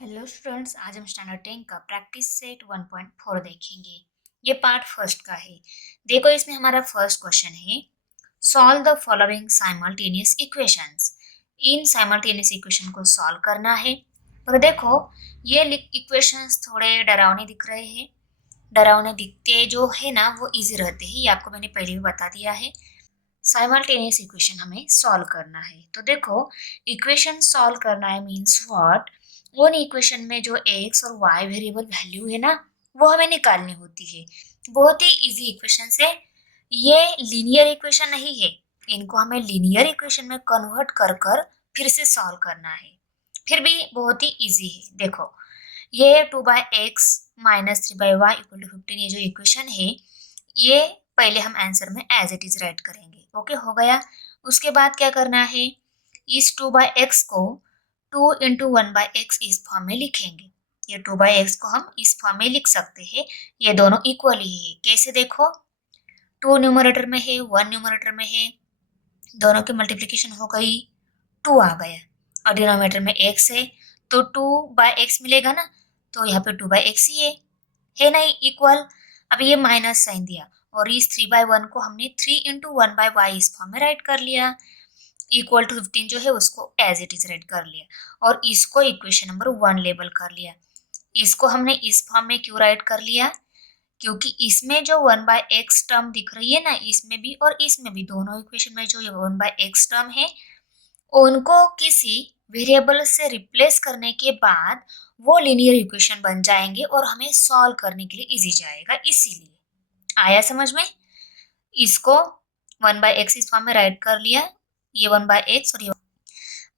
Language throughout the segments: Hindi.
हेलो स्टूडेंट्स, आज हम स्टैंडर्ड 10 का प्रैक्टिस सेट 1.4 देखेंगे। ये पार्ट फर्स्ट का है। देखो, इसमें हमारा फर्स्ट क्वेश्चन है, solve the following simultaneous equations. In simultaneous equation को सॉल्व करना है। पर देखो, ये इक्वेशंस थोड़े डरावने दिख रहे हैं। डरावने दिखते जो है ना, वो इजी रहते हैं। ये आपको मैंने पहले भी बता दिया है। साइमल्टेनियस इक्वेशन हमें सॉल्व करना है। तो देखो, इक्वेशन सॉल्व करना है मीन्स व्हाट, उन इक्वेशन में जो एक्स और वाई वेरिएबल वैल्यू है ना, वो हमें निकालनी होती है। बहुत ही इजी इक्वेशन है। ये लीनियर इक्वेशन नहीं है। इनको हमें लीनियर इक्वेशन में कन्वर्ट कर कर फिर से सॉल्व करना है। फिर भी बहुत ही इजी है। देखो, ये 2/x minus 3/y equal to 15, ये जो इक्वेशन है, ये पहले हम आंसर में एज इट इज राइट करेंगे। ओके, हो गया। उसके बाद क्या करना है, इस 2/x को 2 इंटू 1/x इस फॉर्म में लिखेंगे। ये 2/x को हम इस फॉर्म में लिख सकते हैं। ये दोनों इक्वल ही है। कैसे, देखो, 2 न्यूमरेटर में है, 1 न्यूमरेटर में है, दोनों की मल्टीप्लीकेशन हो गई, 2 आ गया। और डिनोमिनेटर में x है, तो 2/x मिलेगा ना, तो यहाँ पे 2/x ही है ना, इक्वल। अब ये माइनस साइन दिया और इस 3/1 को हमने 3 इंटू 1/y इस फॉर्म में राइट कर लिया। इक्वल टू 15 जो है उसको एज इट इज राइट कर लिया और इसको इक्वेशन नंबर 1 लेबल कर लिया। इसको हमने इस फॉर्म में क्यों राइट कर लिया, क्योंकि इसमें जो 1/x टर्म दिख रही है ना, इसमें भी और इसमें भी, दोनों इक्वेशन में जो ये 1/x टर्म है, उनको किसी वेरिएबल से रिप्लेस करने के बाद वो लीनियर इक्वेशन बन जाएंगे और हमें सॉल्व करने के लिए इजी जाएगा। इसीलिए आया समझ में। इसको 1/x इस फॉर्म में राइट कर लिया, ये 1/x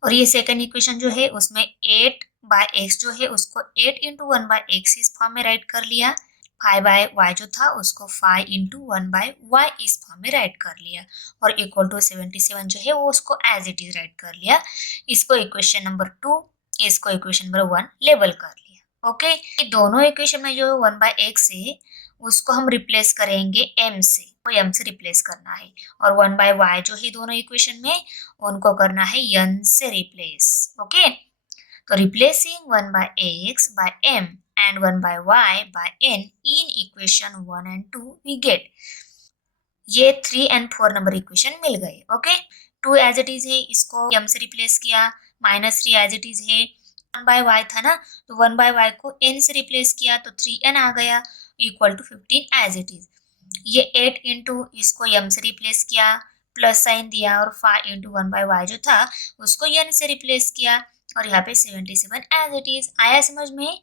और ये सेकंड इक्वेशन जो है उसमें 8/x जो है उसको 8 इंटू 1/x इस फॉर्म में राइट कर लिया। 5/y जो था उसको 5 इंटू 1/y इस फॉर्म में राइट कर लिया और इक्वल टू 77 जो है वो उसको एज इट इज राइट कर लिया। इसको इक्वेशन नंबर 2, इसको इक्वेशन नंबर 1 लेबल कर लिया। ओके, ये दोनों इक्वेशन में जो 1/x है उसको हम रिप्लेस करेंगे m से, तो m से रिप्लेस करना है। और 1/y जो है दोनों इक्वेशन में, उनको करना है n से रिप्लेस। ओके, तो replacing 1/x by m and 1/y by n in equation 1 and 2 we get ये 3 and 4 नंबर इक्वेशन मिल गए। ओके, 2 एज इट इज है, इसको m से रिप्लेस किया, -3 एज इट इज है, 1/y था ना, तो 1/y को n से रिप्लेस किया तो 3n आ गया equal to 15 as it is. ये 8 इंटू इसको m से रिप्लेस किया, प्लस साइन दिया और 5 इंटू 1/y जो था उसको n से रिप्लेस किया और यहाँ पे 77 एज इट इज। आया समझ में।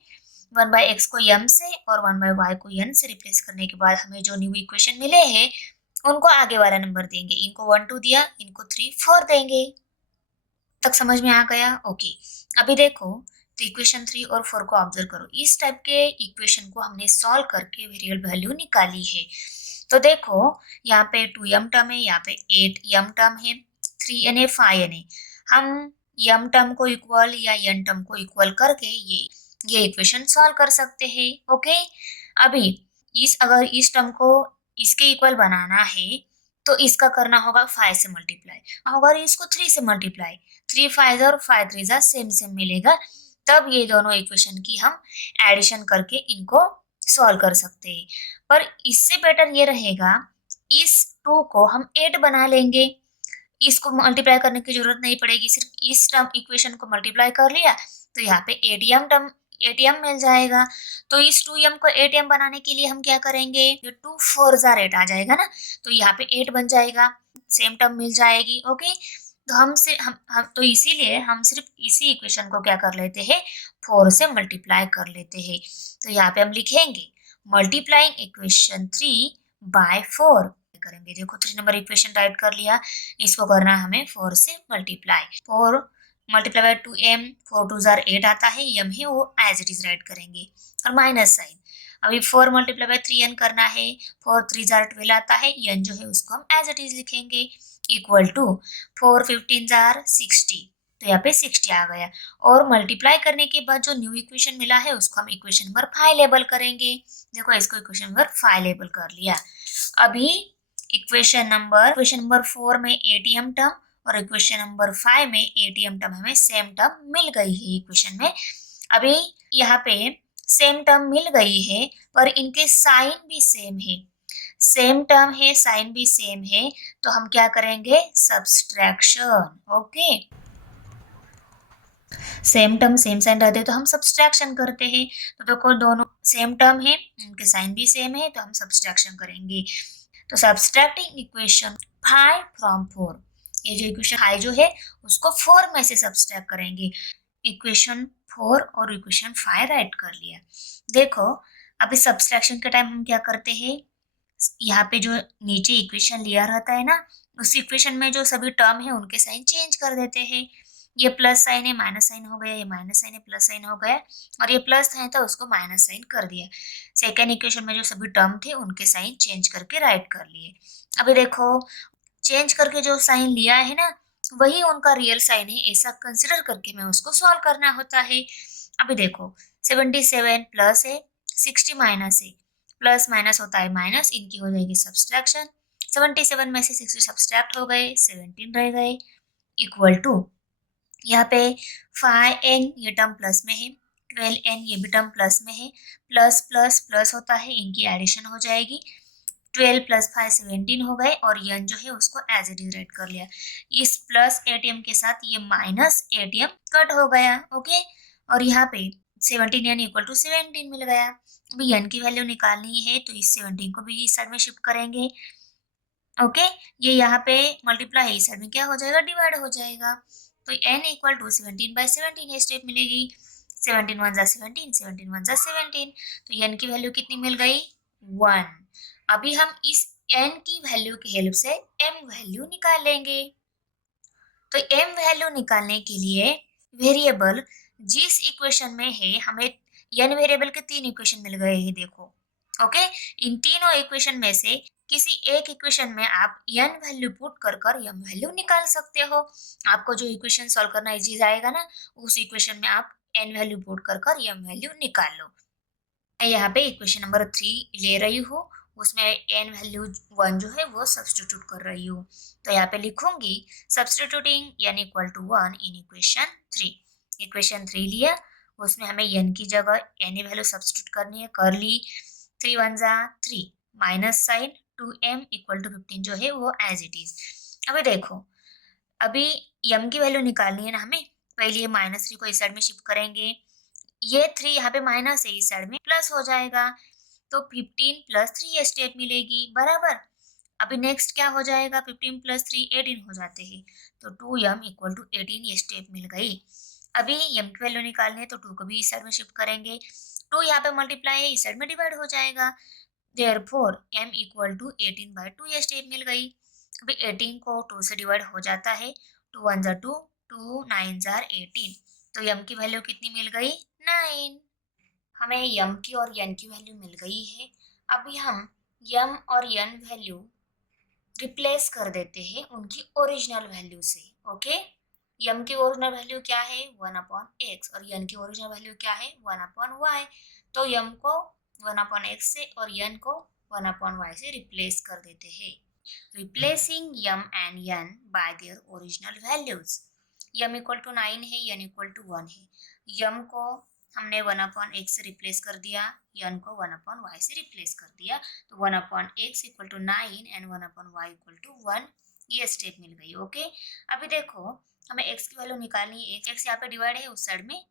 1/x को m से और 1/y को n से रिप्लेस करने के बाद हमें जो न्यू इक्वेशन मिले हैं उनको आगे वाला नंबर देंगे। इनको 1 2 दिया, इनको 3 4 देंगे। तक समझ में आ गया। ओके, अभी देखो, तो इक्वेशन 3 और 4 को ऑब्जर्व करो। इस टाइप के इक्वेशन को हमने सॉल्व करके वेरिएबल वैल्यू निकाली है। तो देखो, यहाँ पे 2m टर्म है, यहाँ पे 8m टर्म है, 3n है, 5n है। हम m टर्म को इक्वल या n टर्म को इक्वल करके ये इक्वेशन सॉल्व कर सकते हैं। ओके, अभी अगर इस टर्म को इसके इक्वल बनाना है तो इसका करना होगा 5 से मल्टीप्लाई, अगर इसको 3 से मल्टीप्लाई, 3 5 और 5 3 सेम सेम मिलेगा, तब ये दोनों इक्वेशन की हम एडिशन करके इनको सॉल्व कर सकते हैं। पर इससे बेटर ये रहेगा, इस 2 को हम 8 बना लेंगे, इसको मल्टीप्लाई करने की जरूरत नहीं पड़ेगी, सिर्फ इस टर्म इक्वेशन को मल्टीप्लाई कर लिया तो यहाँ पे एटीएम मिल जाएगा। तो इस 2m को 8m बनाने के लिए हम क्या करेंगे, ये 2 4 8 आ जाएगा ना, तो यहाँ पे 8 बन जाएगा, सेम टर्म मिल जाएगी। ओके, तो हम तो इसीलिए हम सिर्फ इसी इक्वेशन को क्या कर लेते हैं, 4 से मल्टीप्लाई कर लेते हैं। तो यहाँ पे हम लिखेंगे मल्टीप्लाइंग इक्वेशन 3 by 4 करेंगे। देखो, 3 नंबर इक्वेशन राइट कर लिया, इसको करना है हमें 4 से मल्टीप्लाई। 4 मल्टीप्लाई बाय 2m, 4 2 8 आता है, m है वो एज इट इज राइट करेंगे और माइनस साइन। अभी 4 मल्टीप्लाई बाय 3n करना है, 4 3 12 आता है, n जो है उसको हम एज इट इज लिखेंगे इक्वल टू 4 15 60, तो यहाँ पे 60 आ गया। और मल्टीप्लाई करने के बाद जो न्यू इक्वेशन मिला है उसको हम इक्वेशन नंबर 5 लेबल करेंगे। देखो, इसको इक्वेशन नंबर 5 लेबल कर लिया। अभी इक्वेशन नंबर 4 में एटीएम टर्म और इक्वेशन नंबर 5 में एटीएम टर्म हमें सेम टर्म मिल गई है इक्वेशन में। अभी यहाँ पे सेम टर्म मिल गई है पर इनके साइन भी सेम है, सेम टर्म है साइन भी सेम है, तो हम क्या करेंगे subtraction. Okay, same term same sign रहते तो हम सब्सट्रैक्शन करते हैं। तो देखो दोनों सेम टर्म है, इनके साइन भी सेम है, तो हम सब्सट्रैक्शन करेंगे। तो सब्सट्रैक्टिंग इक्वेशन 5 फ्रॉम 4, ये जो इक्वेशन 5 जो है उसको 4 में से सब्सट्रैक्ट करेंगे। इक्वेशन 4 और इक्वेशन 5 राइट कर लिया। देखो अभी सब्सट्रैक्शन के टाइम हम क्या करते हैं, यहाँ पे जो नीचे इक्वेशन लिया रहता है ना, उस इक्वेशन में जो सभी टर्म है उनके साइन चेंज कर देते हैं। ये प्लस साइन है माइनस साइन हो गया, ये माइनस साइन है प्लस साइन हो गया, और ये प्लस साइन था उसको माइनस साइन कर दिया। सेकेंड इक्वेशन में जो सभी टर्म थे उनके साइन चेंज करके राइट कर लिए। अभी देखो चेंज करके जो साइन लिया है ना वही उनका रियल साइन है, ऐसा कंसिडर करके मैं उसको सॉल्व करना होता है। अभी देखो 77 प्लस है, 60 माइनस है, प्लस माइनस होता है माइनस, इनकी हो जाएगी सब्सट्रैक्शन। 77 में से 60 सब्सट्रैक्ट हो गए, 17 रह गए, इक्वल टू यहाँ पे 5n ये टर्म प्लस में है, 12n ये भी टर्म प्लस में है, प्लस प्लस प्लस होता है, इनकी एडिशन हो जाएगी। 12 प्लस 5 17 हो गए, और यन जो है उसको एज इट इज राइट कर लिया। इस प्लस एटीएम के साथ ये माइनस एटीएम कट हो गया। ओके, और यहाँ पे 17 यानी इक्वल टू 17 मिल गया। अभी यन की वैल्यू निकालनी है तो इस 17 को भी इस साइड में शिफ्ट करेंगे। ओके, ये यहाँ पे मल्टीप्लाई है, इस साइड में क्या हो जाएगा डिवाइड हो जाएगा। तो n इक्वल टू 17/17 ये स्टेप मिलेगी। 17 1 जा 17, 17 1 जा 17, तो n की वैल्यू कितनी मिल गई 1। अभी हम इस n की वैल्यू की हेल्प से m वैल्यू निकालेंगे। तो m वैल्यू निकालने के लिए वेरिएबल जिस इक्वेशन में है, हमें n वेरिएबल के 3 इक्वेशन मिल गए हैं देखो। ओके, इन तीनों इक्वेशन में से किसी एक इक्वेशन में आप n वैल्यू पुट कर कर m वैल्यू निकाल सकते हो। आपको जो इक्वेशन सॉल्व करना इजी जाएगा ना, उस इक्वेशन में आप n वैल्यू पुट कर कर m वैल्यू निकाल लो। मैं यहाँ पे इक्वेशन नंबर 3 ले रही हूँ, उसमें n वैल्यू 1 जो है वो सब्स्टिट्यूट कर रही हूँ। तो यहाँ पे लिखूंगी substituting n equal to 1 in equation 3। Equation 3 लिया, उसमें हमें n की जगह n वैल्यू सब्स्टिट्यूट करनी है, कर ली। 3 1 जा 3, minus sign 2m equal to 15 जो है वो एज इट इज। अभी देखो अभी m की वैल्यू निकालनी है ना हमें, पहले -3 को इस साइड में शिफ्ट करेंगे। ये 3 यहाँ पे माइनस है, इस साइड में प्लस हो जाएगा, तो 15 प्लस 3 ये स्टेप मिलेगी बराबर। अभी नेक्स्ट क्या हो जाएगा, 15 प्लस 3 18 हो जाते हैं, तो 2m इक्वल टू 18 ये स्टेप मिल गई। अभी m की वैल्यू निकालनी है तो 2 को भी इस साइड में शिफ्ट करेंगे, 2 यहाँ पे मल्टीप्लाई है, इस साइड में डिवाइड हो जाएगा। देयरफॉर m इक्वल टू 18/2 ये स्टेप मिल गई। अभी 18 को 2 से डिवाइड हो जाता है, 2 1 जा 2, 2 9 जा 18, तो m की वैल्यू कितनी मिल गई 9। हमें यम की और यन की वैल्यू मिल गई है। अभी हम यम और यन वैल्यू रिप्लेस कर देते हैं उनकी ओरिजिनल वैल्यू से। ओके, यम की ओरिजिनल वैल्यू क्या है 1/x, और यन की ओरिजिनल वैल्यू क्या है 1/y। तो यम को 1/x से और यन को 1/y से रिप्लेस कर देते हैं। Replacing m and n by their original values. M equal to 9 है, यन इक्वल टू 1 है। यम को हमने 1/x से रिप्लेस कर दिया, यन को 1/y से रिप्लेस कर दिया, तो 1/x equal to 9 and 1/y equal to 1 ये स्टेप मिल गई। ओके, अभी देखो हमें x की वैल्यू निकालनी है, x यहाँ पे डिवाइड है, उस साइड में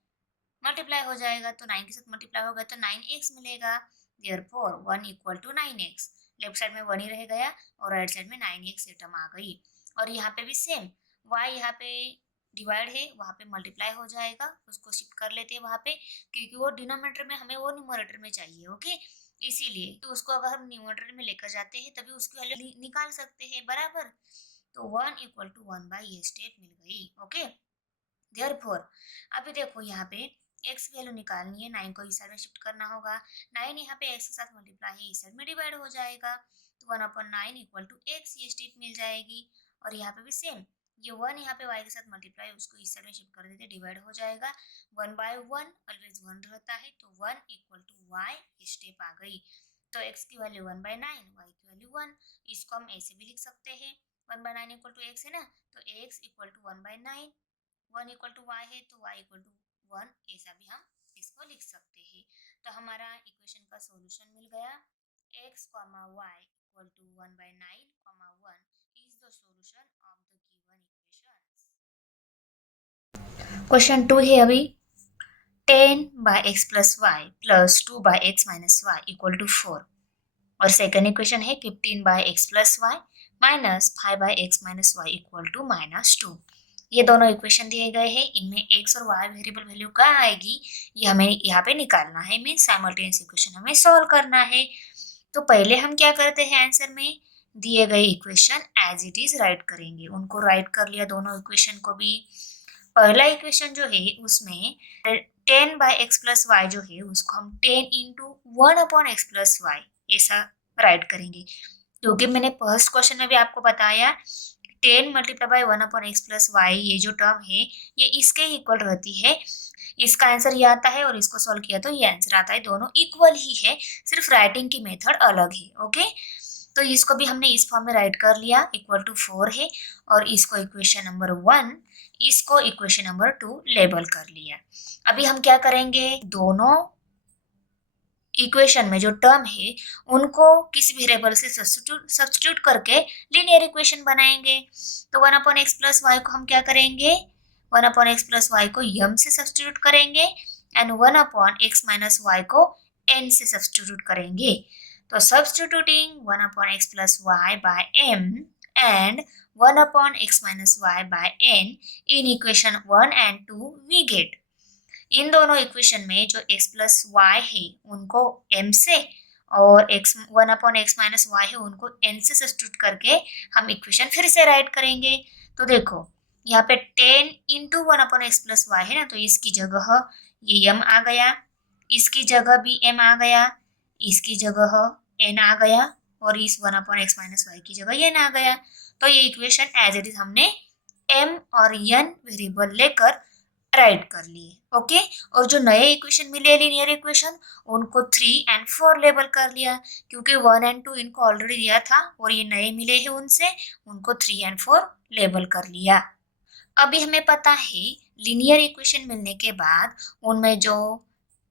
मल्टीप्लाई हो जाएगा, तो 9 के साथ मल्टीप्लाई होगा तो 9x मिलेगा। Therefore 1 equal to 9x, left side में 1 ही रह गया और राइट साइड में 9x टर्म आ गई। और यहाँ पे भी सेम, y यहाँ पे डिवाइड है, वहाँ पे मल्टीप्लाई हो जाएगा, उसको शिफ्ट कर लेते हैं वहाँ पे, क्योंकि वो डिनोमिनेटर में हमें वो न्यूमरेटर में चाहिए। ओके, इसीलिए तो उसको अगर हम न्यूमरेटर में लेकर जाते हैं तभी उसकी वैल्यू निकाल सकते हैं बराबर। तो 1 इक्वल टू 1 बाई ये स्टेप मिल गई। ओके, देयरफॉर अभी देखो यहाँ पे x की वैल्यू निकालनी है, 9 को इस साइड में शिफ्ट करना होगा, 9 यहाँ पे x के साथ मल्टीप्लाई है, इस साइड में डिवाइड हो जाएगा, तो 1/9 इक्वल टू x ये स्टेप मिल जाएगी। और यहाँ पे भी सेम, ये 1 यहाँ पे y के साथ मल्टीप्लाई, उसको इस साइड में शिफ्ट कर देते डिवाइड हो जाएगा, 1/1 ऑलवेज 1 रहता है, तो 1 इक्वल टू y ये स्टेप आ गई। तो x की वैल्यू 1/9, y की वैल्यू 1, इसको हम ऐसे भी लिख सकते हैं, 1/9 इक्वल टू x है ना, तो x equal to 1/9, 1 equal to y है तो y इक्वल टू 1 ऐसा भी हम को लिख सकते हैं। तो हमारा इक्वेशन का सॉल्यूशन मिल गया। x, y equal to 1/9, 1 is the solution of the given equations. Question 2 है अभी 10/x plus y plus 2/x minus y equal to 4 और सेकेंड इक्वेशन है 15/x plus y minus 5/x minus y equal to -2। ये दोनों इक्वेशन दिए गए हैं, इनमें x और y वेरिएबल वैल्यू क्या आएगी ये हमें यहाँ पे निकालना है, मीन साइमल्टेनियस इक्वेशन हमें सॉल्व करना है। तो पहले हम क्या करते हैं, आंसर में दिए गए equation as it is write करेंगे। उनको राइट कर लिया दोनों इक्वेशन को भी। पहला इक्वेशन जो है उसमें 10/x plus y जो है उसको हम 10 into 1/x plus y ऐसा राइट करेंगे, क्योंकि मैंने फर्स्ट क्वेश्चन में भी आपको बताया 10 multiply by 1/x plus y ये जो टर्म है ये इसके इक्वल रहती है। इसका आंसर ये आता है और इसको सॉल्व किया तो ये आंसर आता है, दोनों इक्वल ही है, सिर्फ राइटिंग की मेथड अलग है। ओके, तो इसको भी हमने इस फॉर्म में राइट कर लिया, इक्वल टू 4 है और इसको इक्वेशन नंबर 1, इसको इक्वेशन नंबर 2 लेबल कर लिया। अभी हम क्या करेंगे, दोनों इक्वेशन में जो टर्म है उनको किसी वेरिएबल से सब्स्टिट्यूट करके लीनियर इक्वेशन बनाएंगे। तो 1/x plus y को हम क्या करेंगे, 1/x plus y को m से सब्स्टिट्यूट करेंगे एंड 1/x minus y को n से सब्स्टिट्यूट करेंगे। तो substituting 1/x plus y by m and 1/x minus y by n in equation 1 and 2 we get, इन दोनों इक्वेशन में जो x plus y है उनको m से और 1/x minus y है उनको n से सब्स्टिट्यूट करके हम इक्वेशन फिर से राइट करेंगे। तो देखो यहाँ पे 10 into 1/x plus y है ना, तो इसकी जगह ये m आ गया, इसकी जगह भी m आ गया, इसकी जगह n आ गया और इस 1/x minus y की जगह n आ गया। तो ये इक्वेशन एज इट इज हमने m और n वेरिएबल लेकर राइट कर लिए। ओके, और जो नए इक्वेशन मिले लीनियर इक्वेशन उनको 3 and 4 लेबल कर लिया, क्योंकि 1 and 2 इनको ऑलरेडी दिया था और ये नए मिले हैं उनसे, उनको 3 and 4 लेबल कर लिया। अभी हमें पता है लीनियर इक्वेशन मिलने के बाद उनमें जो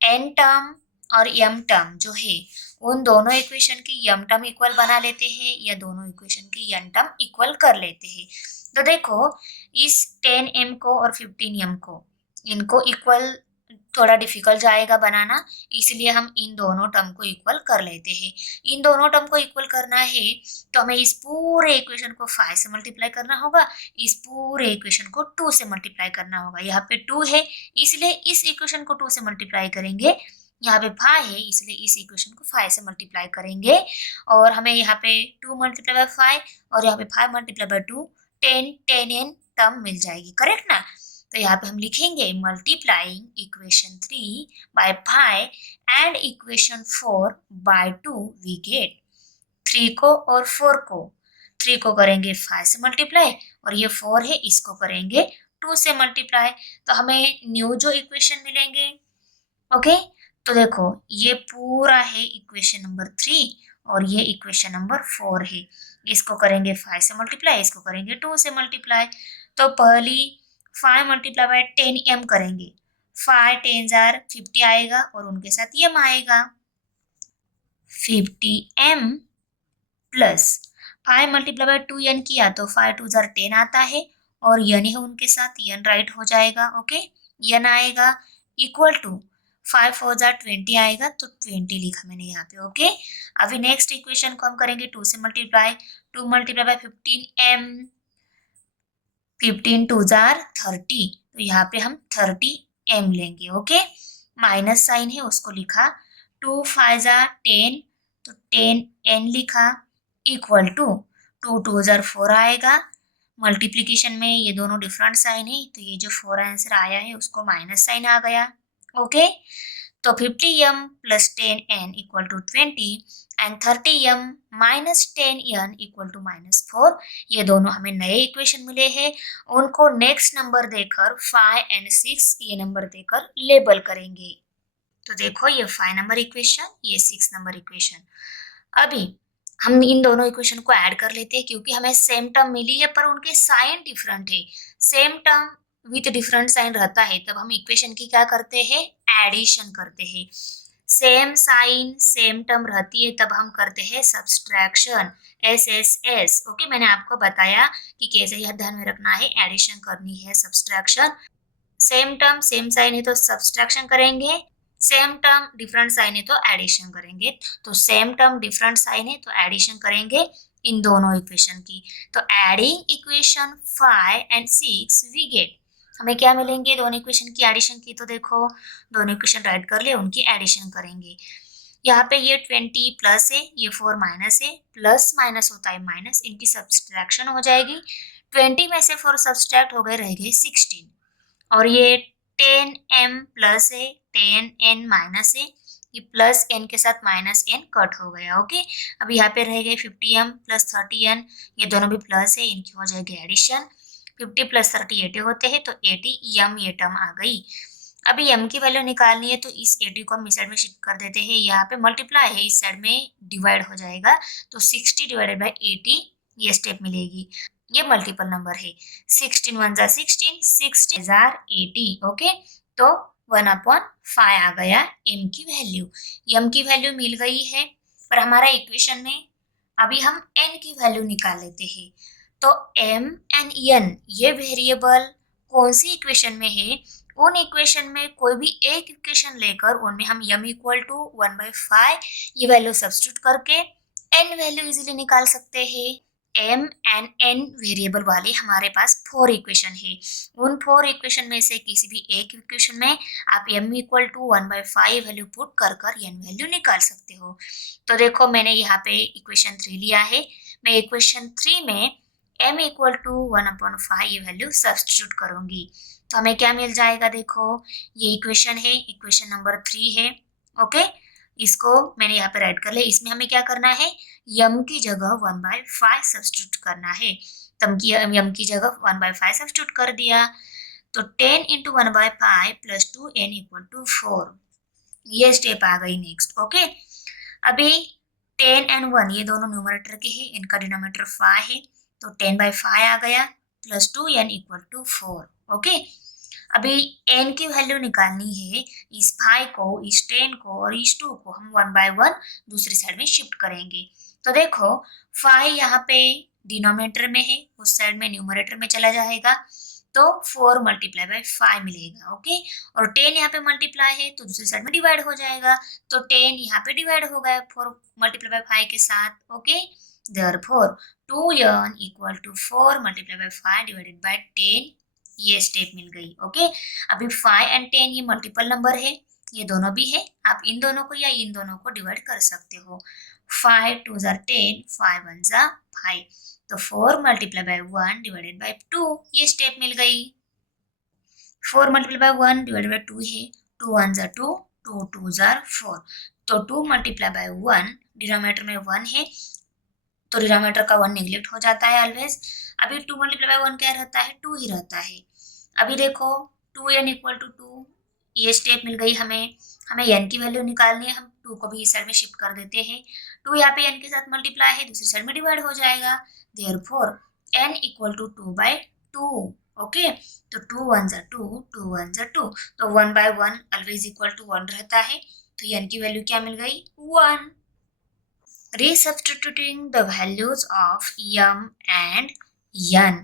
n टर्म और m टर्म जो है उन दोनों इक्वेशन की m टर्म इक्वल बना लेते हैं या दोनों इक्वेशन की n टर्म इक्वल कर लेते हैं। तो देखो इस 10m को और 15m को इनको इक्वल थोड़ा डिफिकल्ट जाएगा बनाना, इसलिए हम इन दोनों टर्म को इक्वल कर लेते हैं। इन दोनों टर्म को इक्वल करना है तो हमें इस पूरे इक्वेशन को 5 से मल्टीप्लाई करना होगा, इस पूरे इक्वेशन को 2 से मल्टीप्लाई करना होगा। यहाँ पे 2 है इसलिए इस इक्वेशन को 2 से मल्टीप्लाई करेंगे, यहाँ पे 5 है इसलिए इस इक्वेशन को 5 से मल्टीप्लाई करेंगे और हमें यहाँ पे 2 मल्टीप्लाई बाय 5 और यहाँ पे 5 मल्टीप्लाई बाय 2 10n टर्म मिल जाएगी, करेक्ट ना। तो यहाँ पे हम लिखेंगे multiplying equation 3 by 5 and equation 4 by 2 we get 3 को और 4 को, 3 को करेंगे 5 से मल्टीप्लाई और ये 4 है इसको करेंगे 2 से मल्टीप्लाई, तो हमें न्यू जो इक्वेशन मिलेंगे। ओके, तो देखो ये पूरा है इक्वेशन नंबर 3 और ये इक्वेशन नंबर 4 है, इसको करेंगे 5 से मल्टीप्लाई, इसको करेंगे 2 से मल्टीप्लाई। तो पहली 5 मल्टीप्लाई बाय 10m करेंगे, 5 10s are 50 आएगा और उनके साथ m आएगा 50m plus 5 multiply by 2n किया तो 5 2s are 10 आता है और n है उनके साथ, n राइट हो जाएगा। ओके, n आएगा इक्वल टू 5 4s are 20 आएगा तो 20 लिखा मैंने यहाँ पे। ओके, अभी नेक्स्ट इक्वेशन को हम करेंगे 2 से multiply, 2 multiply bye 15m, 15 2s are 30 तो यहाँ पे हम 30m लेंगे। ओके, माइनस साइन है उसको लिखा, 2 5s are 10 तो 10n लिखा इक्वल टू 2 2s are 4 आएगा, मल्टीप्लीकेशन में ये दोनों डिफरेंट साइन है तो ये जो 4 आंसर आया है उसको माइनस साइन आ गया। ओके, तो 50m plus 10n equal to 20 and 30m minus 10n equal to -4, ये दोनों हमें नए इक्वेशन मिले हैं, उनको नेक्स्ट नंबर देकर 5 and 6 ये नंबर देकर लेबल करेंगे। तो देखो ये 5 नंबर इक्वेशन, ये 6 नंबर इक्वेशन। अभी हम इन दोनों इक्वेशन को ऐड कर लेते हैं क्योंकि हमें सेम टर्म मिली है पर उनके साइन डिफरेंट है। Same term with different sign रहता है तब हम इक्वेशन की क्या करते हैं, एडिशन करते हैं। सेम साइन सेम टर्म रहती है तब हम करते हैं सब्सट्रैक्शन, SSS। ओके, मैंने आपको बताया कि कैसे यह ध्यान में रखना है, एडिशन करनी है, subtraction. Same term same sign है तो सब्सट्रैक्शन करेंगे, सेम टर्म डिफरेंट साइन है तो एडिशन करेंगे। तो सेम टर्म डिफरेंट साइन है तो एडिशन करेंगे इन दोनों इक्वेशन की। तो adding equation 5 and 6 we get, हमें क्या मिलेंगे, दोनों इक्वेशन की एडिशन की। तो देखो दोनों इक्वेशन राइट कर लिए, उनकी एडिशन करेंगे। यहाँ पे ये 20 प्लस है, ये 4 माइनस है, प्लस माइनस होता है माइनस, इनकी सब्सट्रैक्शन हो जाएगी। 20 में से 4 सब्सट्रैक्ट हो गए, रह गए 16। और ये 10m प्लस है, 10n माइनस है, ये प्लस n के साथ माइनस n कट हो गया। ओके, अब यहाँ पे रह गए 50m प्लस 30n, ये दोनों भी प्लस है, इनकी हो जाएगी एडिशन। 50 प्लस 30 80 होते हैं, तो 80m ये टर्म आ गई। अभी m की वैल्यू निकालनी है तो इस 80 को हम इस साइड में शिफ्ट कर देते हैं, यहाँ पे मल्टीप्लाई है, इस साइड में डिवाइड हो जाएगा, तो 60 डिवाइडेड बाई 80 ये स्टेप मिलेगी। ये मल्टीपल नंबर है, 16 1 जा 16, 60 80। ओके, तो 1/5 आ गया m की वैल्यू। m की वैल्यू मिल गई है, पर हमारा इक्वेशन में अभी हम n की वैल्यू निकाल लेते हैं। तो m and n ये वेरिएबल कौन सी इक्वेशन में है, उन इक्वेशन में कोई भी एक इक्वेशन लेकर उनमें हम m इक्वल टू 1/5 ये वैल्यू सब्स्टिट्यूट करके n वैल्यू इजीली निकाल सकते हैं। m and n वेरिएबल वाले हमारे पास 4 इक्वेशन है, उन 4 इक्वेशन में से किसी भी एक इक्वेशन में आप m equal to 1/5 value put कर n वैल्यू निकाल सकते हो। तो देखो मैंने यहाँ पे इक्वेशन 3 लिया है, मैं इक्वेशन 3 में m इक्वल टू 1/5 ये वैल्यू सब्स्टिट्यूट करूंगी, तो हमें क्या मिल जाएगा। देखो ये इक्वेशन है, इक्वेशन नंबर 3 है। ओके, इसको मैंने यहाँ पे राइट कर लिया। इसमें हमें क्या करना है, यम की जगह 1/5 सब्स्टिट्यूट करना है, तब की यम की जगह 1/5 सब्स्टिट्यूट कर दिया, तो 10 into 1/5 plus 2n equal to 4, ये स्टेप आ गई नेक्स्ट। ओके, अभी 10 and 1 ये दोनों न्यूमरेटर के हैं, इनका डिनोमिनेटर 5 है, तो 10/5 आ गया plus 2n equal to 4। Okay, अभी n की वैल्यू निकालनी है, इस 5 को, इस 10 को और इस 2 को हम 1/1 दूसरी साइड में शिफ्ट करेंगे। तो देखो 5 यहाँ पे डिनोमिनेटर में है, उस साइड में न्यूमरेटर में चला जाएगा, तो 4 मल्टीप्लाई बाय 5 मिलेगा। ओके, और 10 यहाँ पे मल्टीप्लाई है तो दूसरी साइड में डिवाइड हो जाएगा, तो 10 यहाँ पे डिवाइड हो गया 4 मल्टीप्लाई बाय 5 के साथ। Okay, therefore 2n equal to 4 multiply by 5 divided by 10, ये स्टेप मिल गई। ओके, अभी 5 and 10 ये मल्टीपल नंबर है, ये दोनों भी है, आप इन दोनों को या इन दोनों को डिवाइड कर सकते हो। 5 2 जा 10, 5 1 जा 5, तो 4 मल्टीप्लाई बाय 1 डिवाइडेड बाय 2, ये स्टेप मिल गई। 4 मल्टीप्लाई बाय 1 डिवाइडेड बाय 2 है, 2 1 जा 2, 2 2 जा 4, तो 2 मल्टीप्लाई बाय 1, डिनोमिनेटर में 1 है तो डिनोमिनेटर का 1 नेग्लेक्ट हो जाता है ऑलवेज। अभी 2 मल्टीप्लाई बाय 1 क्या रहता है, 2 ही रहता है। अभी देखो 2n इक्वल टू 2, ये स्टेप मिल गई हमें। हमें n की वैल्यू निकालनी है, हम 2 को भी इस साइड में शिफ्ट कर देते हैं, 2 यहाँ पे n के साथ मल्टीप्लाई है, दूसरी साइड में डिवाइड हो जाएगा, therefore n equal to 2/2। Okay, तो 2 1 जा 2, 2 1 जा 2, तो 1/1 ऑलवेज इक्वल टू 1 रहता है, तो n की वैल्यू क्या मिल गई, 1। Resubstituting the values of m and n,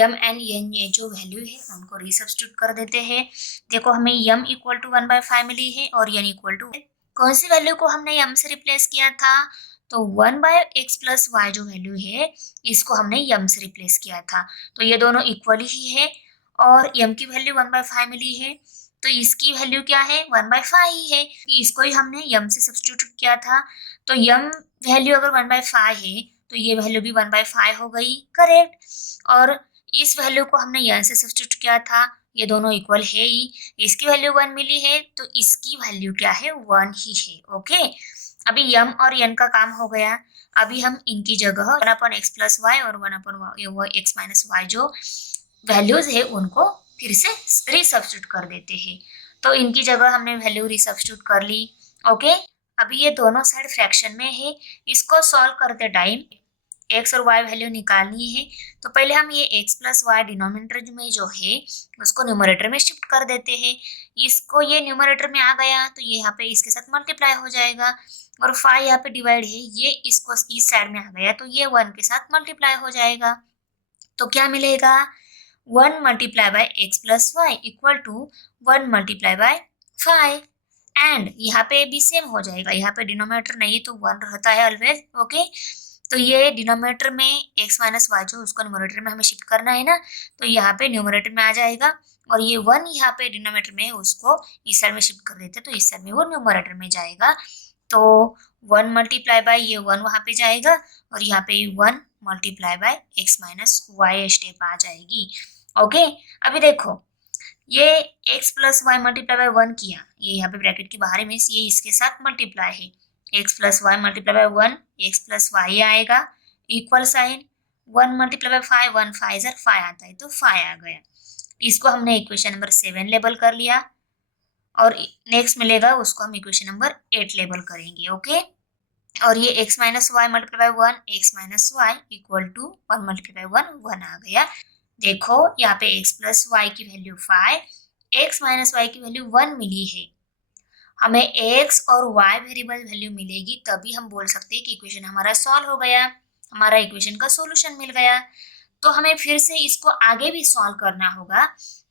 m and n ये जो वैल्यू है उनको रिसब्स्टिट्यूट कर देते हैं। देखो हमें m इक्वल टू 1/5 मिली है और n इक्वल टू, कौन सी वैल्यू को हमने m से रिप्लेस किया था, तो 1/x प्लस y जो वैल्यू है इसको हमने m से रिप्लेस किया था, तो ये दोनों इक्वल ही है, और m की वैल्यू 1/5 मिली है, तो इसकी वैल्यू क्या है, 1/5 ही है, इसको ही हमने m से सब्स्टिट्यूट किया था, तो m वैल्यू अगर 1/5 है तो ये वैल्यू भी 1/5 हो गई, करेक्ट। और इस वैल्यू को हमने यहाँ से सब्स्टिट्यूट किया था, ये दोनों इक्वल है ही, इसकी वैल्यू 1 मिली है तो इसकी वैल्यू क्या है, 1 ही है। ओके, अभी m और n का काम हो गया, अभी हम इनकी जगह 1/x प्लस वाई और 1/x माइनस वाई जो वैल्यूज है उनको फिर से रिसब्स्टिट्यूट कर देते हैं, तो इनकी जगह हमने वैल्यू रिसब्स्टिट्यूट कर ली। ओके, अभी ये दोनों साइड फ्रैक्शन में है, इसको सॉल्व करते टाइम एक्स और वाई वैल्यू निकालनी है, तो पहले हम ये एक्स प्लस वाई डिनोमिनेटर में जो है उसको न्यूमरेटर में शिफ्ट कर देते हैं। इसको ये न्यूमरेटर में आ गया तो ये यहाँ पे इसके साथ मल्टीप्लाई हो जाएगा, और 5 यहाँ पे डिवाइड है, ये इसको इस साइड में आ गया तो ये 1 के साथ मल्टीप्लाई हो जाएगा। तो क्या मिलेगा, 1 multiply by x plus y equal to 1 multiply by 5। And यहाँ पे भी सेम हो जाएगा, यहाँ पे डिनोमिनेटर नहीं तो 1 रहता है ऑलवेज। ओके, तो ये डिनोमिनेटर में x माइनस वाई जो उसको न्यूमरेटर में हमें शिफ्ट करना है ना, तो यहाँ पे न्यूमरेटर में आ जाएगा, और ये 1 यहाँ पे डिनोमिनेटर में उसको इस साइड में शिफ्ट कर देते तो इस साइड में वो न्यूमरेटर में जाएगा। तो 1 मल्टीप्लाई बाय ये 1 वहाँ पे जाएगा, और यहाँ पे 1 multiply by x minus Y step आ जाएगी। ओके, अभी देखो ये x plus Y multiply by 1 किया, ये यहाँ पे ब्रैकेट के बाहर मीन्स ये इसके साथ मल्टीप्लाई है, x plus Y multiply by 1, x plus y आएगा, इक्वल साइन 1 मल्टीप्लाई बाय 5, 1 5 5 आता है तो 5 आ गया। इसको हमने इक्वेशन नंबर 7 लेबल कर लिया, और नेक्स्ट मिलेगा उसको हम इक्वेशन नंबर 8 लेबल करेंगे। ओके, और ये x minus y multiply by 1, x minus y equal to 1 multiply by 1, 1 आ गया। देखो यहाँ पे x प्लस वाई की वैल्यू 5, x माइनस वाई की वैल्यू 1 मिली है। हमें x और y वेरिएबल वैल्यू मिलेगी तभी हम बोल सकते हैं कि इक्वेशन हमारा सॉल्व हो गया, हमारा इक्वेशन का सॉल्यूशन मिल गया। तो हमें फिर से इसको आगे भी सॉल्व करना होगा,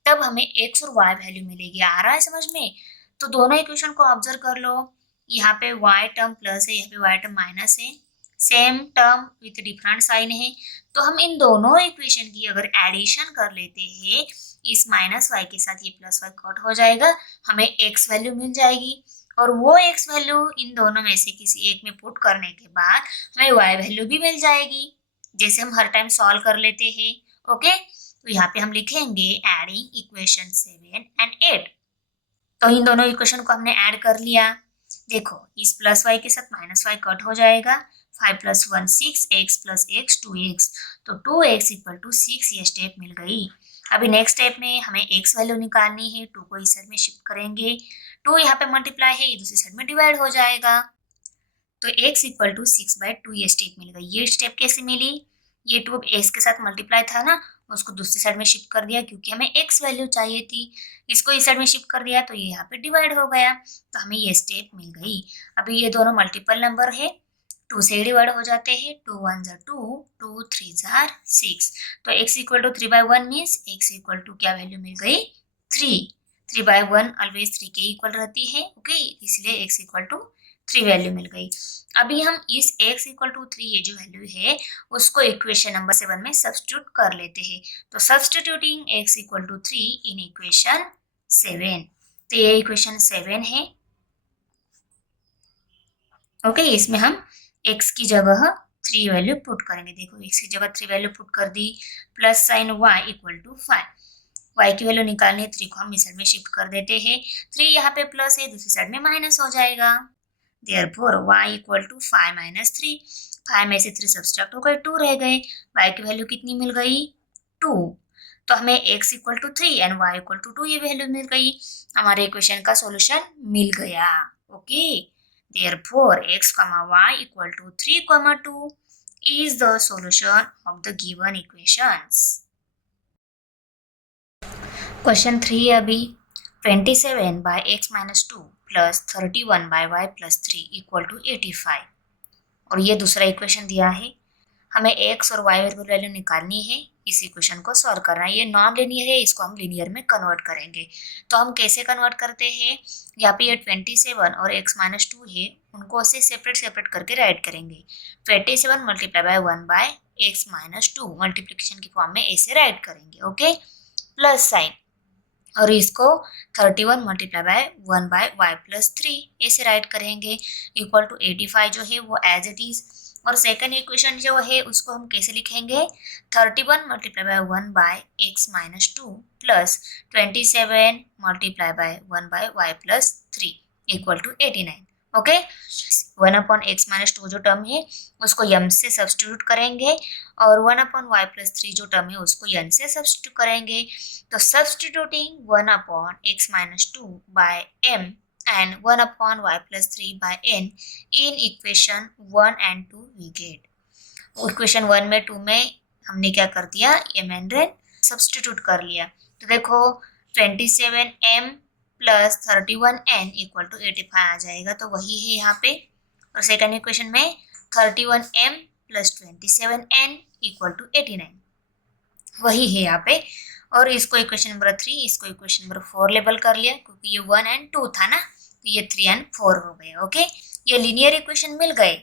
तब हमें x और y वैल्यू मिलेगी। आ रहा है समझ में? तो दोनों इक्वेशन को ऑब्जर्व कर लो, यहाँ पे y टर्म प्लस है, यहाँ पे y टर्म माइनस है, same term with different sign है। तो हम इन दोनों इक्वेशन की अगर एडिशन कर लेते हैं, इस माइनस वाई के साथ ये प्लस वाई कट हो जाएगा, हमें x वैल्यू मिल जाएगी, और वो x वैल्यू इन दोनों में से किसी एक में पुट करने के बाद हमें y वैल्यू भी मिल जाएगी, जैसे हम हर टाइम सॉल्व कर लेते हैं। ओके, तो यहाँ पे हम लिखेंगे एडिंग इक्वेशन 7 एंड 8। तो इन दोनों इक्वेशन को हमने ऐड कर लिया। देखो इस प्लस वाई के साथ माइनस वाई कट हो जाएगा, 5 plus 1 6, x plus x 2x, तो 2x इक्वल टू 6 ये स्टेप मिल गई। अभी नेक्स्ट स्टेप में हमें x वैल्यू निकालनी है, 2 को इस साइड में शिफ्ट करेंगे, 2 यहाँ पे मल्टीप्लाई है, ये दूसरी साइड में डिवाइड हो जाएगा, तो x इक्वल टू 6 बाई 2 ये स्टेप मिल गई। ये स्टेप कैसे मिली, ये 2 x के साथ मल्टीप्लाई था ना, उसको दूसरी साइड में शिफ्ट कर दिया क्योंकि हमें x वैल्यू चाहिए थी, इसको इस साइड में शिफ्ट कर दिया तो ये यहाँ पे डिवाइड हो गया, तो हमें ये स्टेप मिल गई। अभी ये दोनों मल्टीपल नंबर है, 2 से डिवाइड हो जाते हैं, 2 1 जार 2, 2 3 जार 6, तो x equal to 3 by 1 means x equal to क्या वैल्यू मिल गई, 3। 3 बाई 1 ऑलवेज 3 के इक्वल रहती है। ओके, इसलिए x इक्वल टू 3 वैल्यू मिल गई। अभी हम इस x इक्वल टू 3 ये जो वैल्यू है उसको इक्वेशन नंबर 7 में सब्स्टिट्यूट कर लेते हैं, तो substituting x equal to 3 in equation 7, तो ये इक्वेशन 7 है। ओके, इसमें हम x की जगह 3 वैल्यू पुट करेंगे। देखो x की जगह 3 वैल्यू पुट कर दी, plus sign y equal to 5, y की वैल्यू निकालनी है, 3 को हम इस साइड में शिफ्ट कर देते हैं, 3 यहाँ पे प्लस है, दूसरी साइड में माइनस हो जाएगा, therefore y equal to 5 minus 3, 5 में से 3 सब्सट्रैक्ट हो गए, 2 रह गए, y की वैल्यू कितनी मिल गई, 2, तो हमें x equal to 3 and y equal to 2 ये वैल्यू मिल गई, हमारे इक्वेशन का सॉल्यूशन मिल गया। Okay, therefore x, y equal to 3, 2 is the solution of the given equations. Question 3 अभी 27 by x minus 2 plus 31 by y plus 3 equal to 85, और ये दूसरा इक्वेशन दिया है, हमें x और y वैल्यू निकालनी है, इस इक्वेशन को सॉल्व करना है। ये नॉन लीनियर है, इसको हम लीनियर में कन्वर्ट करेंगे, तो हम कैसे कन्वर्ट करते हैं, यहाँ पे ये 27 और x माइनस 2 है, उनको ऐसे सेपरेट करके राइट करेंगे, 27 multiply by 1 by x minus 2 multiplication की फॉर्म में ऐसे राइट करेंगे। ओके, प्लस साइन, और इसको 31 multiply by 1 by y plus 3 ऐसे राइट करेंगे, इक्वल टू 85 जो है वो एज इट इज, और सेकंड इक्वेशन जो है उसको हम कैसे लिखेंगे, 31 multiply by 1 by x minus 2 plus 27 multiply by 1 by y plus 3 equal to 89। Okay, 1 upon x minus 2 जो टर्म है उसको m से सब्स्टिट्यूट करेंगे, और 1 अपॉन y प्लस 3 जो टर्म है उसको n से सब्स्टिट्यूट करेंगे, तो substituting 1 upon x minus 2 by m and 1 upon y plus 3 by n in equation 1 and 2 we get. Equation 1 में 2 में हमने क्या कर दिया, m एंड n सब्स्टिट्यूट कर लिया। तो देखो 27m plus 31n equal to 85 आ जाएगा, तो वही है यहाँ पे। और सेकंड इक्वेशन में 31m plus 27n equal to 89 वही है यहाँ पे। और इसको इक्वेशन नंबर 3, इसको इक्वेशन नंबर 4 लेबल कर लिया, क्योंकि ये 1 एंड 2 था ना, तो ये 3 एंड 4 हो गए। ओके, ये लीनियर इक्वेशन मिल गए।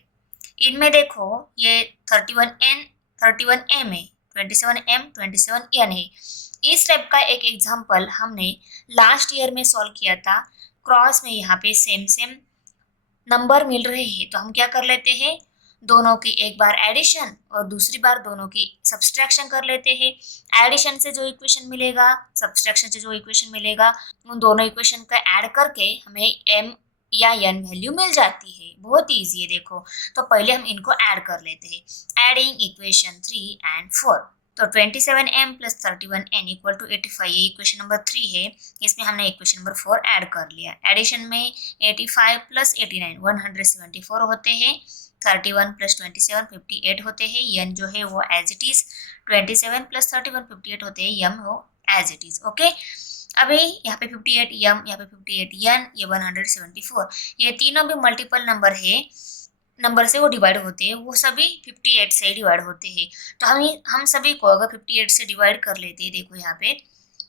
इनमें देखो ये 31m है, 27m 27n है। इस टाइप का एक एग्जांपल हमने लास्ट ईयर में सॉल्व किया था। क्रॉस में यहाँ पे सेम सेम नंबर मिल रहे हैं, तो हम क्या कर लेते हैं, दोनों की एक बार एडिशन और दूसरी बार दोनों की सब्सट्रैक्शन कर लेते हैं। एडिशन से जो इक्वेशन मिलेगा, सब्सट्रैक्शन से जो इक्वेशन मिलेगा, उन दोनों इक्वेशन का ऐड करके हमें m या n वैल्यू मिल जाती है। बहुत इजी है देखो। तो पहले हम इनको ऐड कर लेते हैं। एडिंग इक्वेशन 3 एंड 4, तो 27m plus 31n equal to 85, ये इक्वेशन नंबर 3 है। इसमें हमने इक्वेशन नंबर 4 ऐड कर लिया। एडिशन में 85 प्लस 89 174 होते हैं, 31 प्लस 27 58 होते हैं, n जो है वो एज इट इज, 27 प्लस 31 58 होते हैं, m वो एज इट इज। ओके, अभी यहाँ पे 58 m, यहाँ पे 58 n, ये 174, ये तीनों भी मल्टीपल नंबर है, नंबर से वो डिवाइड होते हैं, वो सभी 58 से डिवाइड होते हैं। तो हम सभी को अगर 58 से डिवाइड कर लेते हैं, देखो यहाँ पे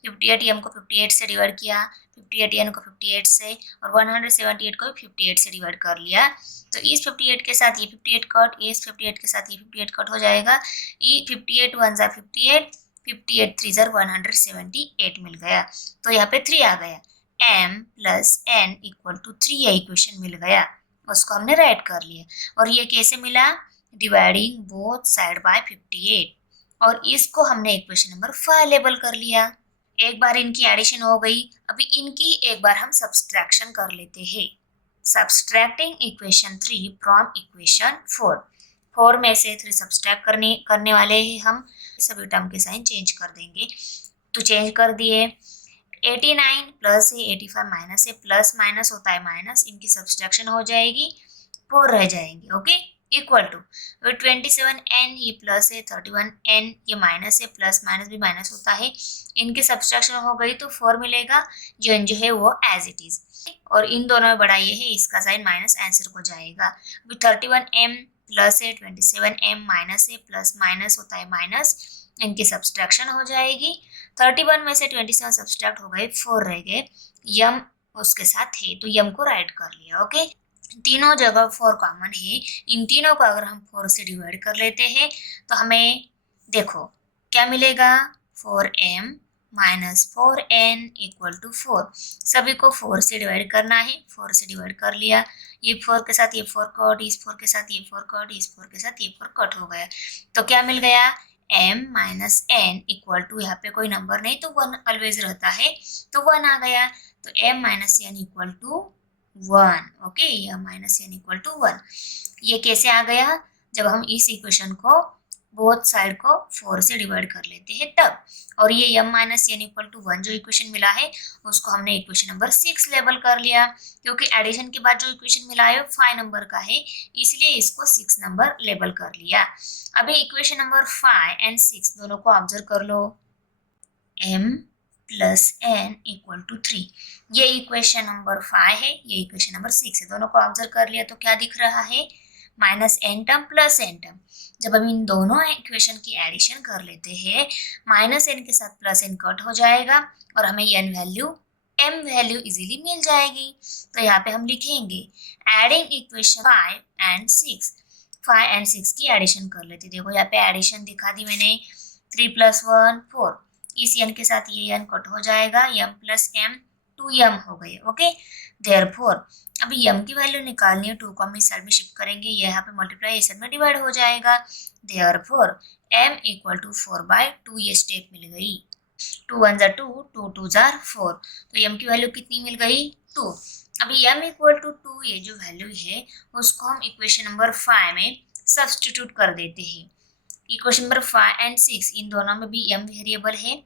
58 m को 58 से डिवाइड किया, 58 n को 58 से, और 178 को 58 से डिवाइड कर लिया। तो इस 58 के साथ ये 58 कट, इस 58 के साथ ये 58 कट हो जाएगा। ये 58 1 जा 58, 58 3 जा 178 मिल गया। तो यहाँ पे 3 आ गया, m plus n equal to 3, ये इक्वेशन मिल गया, उसको हमने राइट कर लिया। और ये कैसे मिला, डिवाइडिंग बोथ साइड बाय 58, और इसको हमने इक्वेशन नंबर 5 लेबल कर लिया। एक बार इनकी एडिशन हो गई, अभी इनकी एक बार हम सब्सट्रैक्शन कर लेते हैं। सब्सट्रैक्टिंग इक्वेशन 3 फ्रॉम इक्वेशन 4, 4 में से 3 सब्सट्रैक्ट करने वाले हैं हम, सभी टर्म के साइन चेंज कर देंगे। तो चेंज कर दिए, 89 प्लस है, 85 माइनस है, प्लस माइनस होता है माइनस, इनकी सब्सट्रैक्शन हो जाएगी, 4 रह जाएंगे। ओके, इक्वल टू 27n, ये प्लस है, 31n ये माइनस है, प्लस माइनस भी माइनस होता है, इनकी सब्सट्रैक्शन हो गई तो 4 मिलेगा, जो जो है वो एज इट इज। और इन दोनों में बड़ा ये है, इसका साइन माइनस आंसर को जाएगा। अभी 31m प्लस है, 27m माइनस है, प्लस माइनस होता है माइनस, इनकी सब्सट्रैक्शन हो जाएगी। 31 में से 27 सब्सट्रैक्ट हो गए, 4 रह गए, यम उसके साथ है, तो यम को राइट कर लिया। ओके, तीनों जगह 4 कॉमन है, इन तीनों को अगर हम 4 से डिवाइड कर लेते हैं तो हमें देखो क्या मिलेगा, 4m minus 4n equal to 4। सभी को 4 से डिवाइड करना है, 4 से डिवाइड कर लिया, ये 4 के साथ ये 4 कट, इस 4 के साथ ये 4 कट, इस 4 के साथ ये 4 कट हो गया। तो क्या मिल गया, m minus n equal to, यहाँ पे कोई नंबर नहीं तो 1 ऑलवेज रहता है, तो 1 आ गया। तो m minus n equal to 1। Okay, m minus n equal to 1। ये कैसे आ गया, जब हम इस इक्वेशन को बोथ साइड को 4 से डिवाइड कर लेते हैं तब। और ये m minus n equal to 1 जो इक्वेशन मिला है, उसको हमने इक्वेशन नंबर 6 लेबल कर लिया, क्योंकि एडिशन के बाद जो इक्वेशन मिला है 5 नंबर का है, इसलिए इसको 6 नंबर लेबल कर लिया। अभी इक्वेशन नंबर 5 एंड 6 दोनों को ऑब्जर्व कर लो, m plus n equal to 3, ये इक्वेशन नंबर 5 है, ये इक्वेशन नंबर 6 है, दोनों को ऑब्जर्व कर लिया। तो क्या दिख रहा है, minus n term plus n term. जब हम इन दोनों इक्वेशन की एडिशन कर लेते हैं, माइनस n के साथ प्लस n कट हो जाएगा, और हमें n value m value easily मिल जाएगी। तो यहाँ पे हम लिखेंगे एडिंग इक्वेशन 5 एंड 6, 5 एंड 6 की एडिशन कर लेते। देखो यहाँ पे एडिशन दिखा दी मैंने, 3 प्लस 1 4, इस n के साथ ये n कट हो जाएगा, m प्लस m 2m हो गए। ओके, देयरफॉर अभी m की वैल्यू निकालनी है, 2 को हम इस साइड में शिफ्ट करेंगे, ये यहाँ पे मल्टीप्लाई इस साइड में डिवाइड हो जाएगा। देयरफॉर m इक्वल टू 4/2, ये स्टेप मिल गई, 2 1 जा 2, 2 2 जा 4, तो m की वैल्यू कितनी मिल गई, 2। अभी m इक्वल टू 2, ये जो वैल्यू है उसको हम इक्वेशन नंबर 5 में सब्सटीट्यूट कर देते हैं। इक्वेशन नंबर 5 एंड 6 इन दोनों में भी m वेरिएबल है,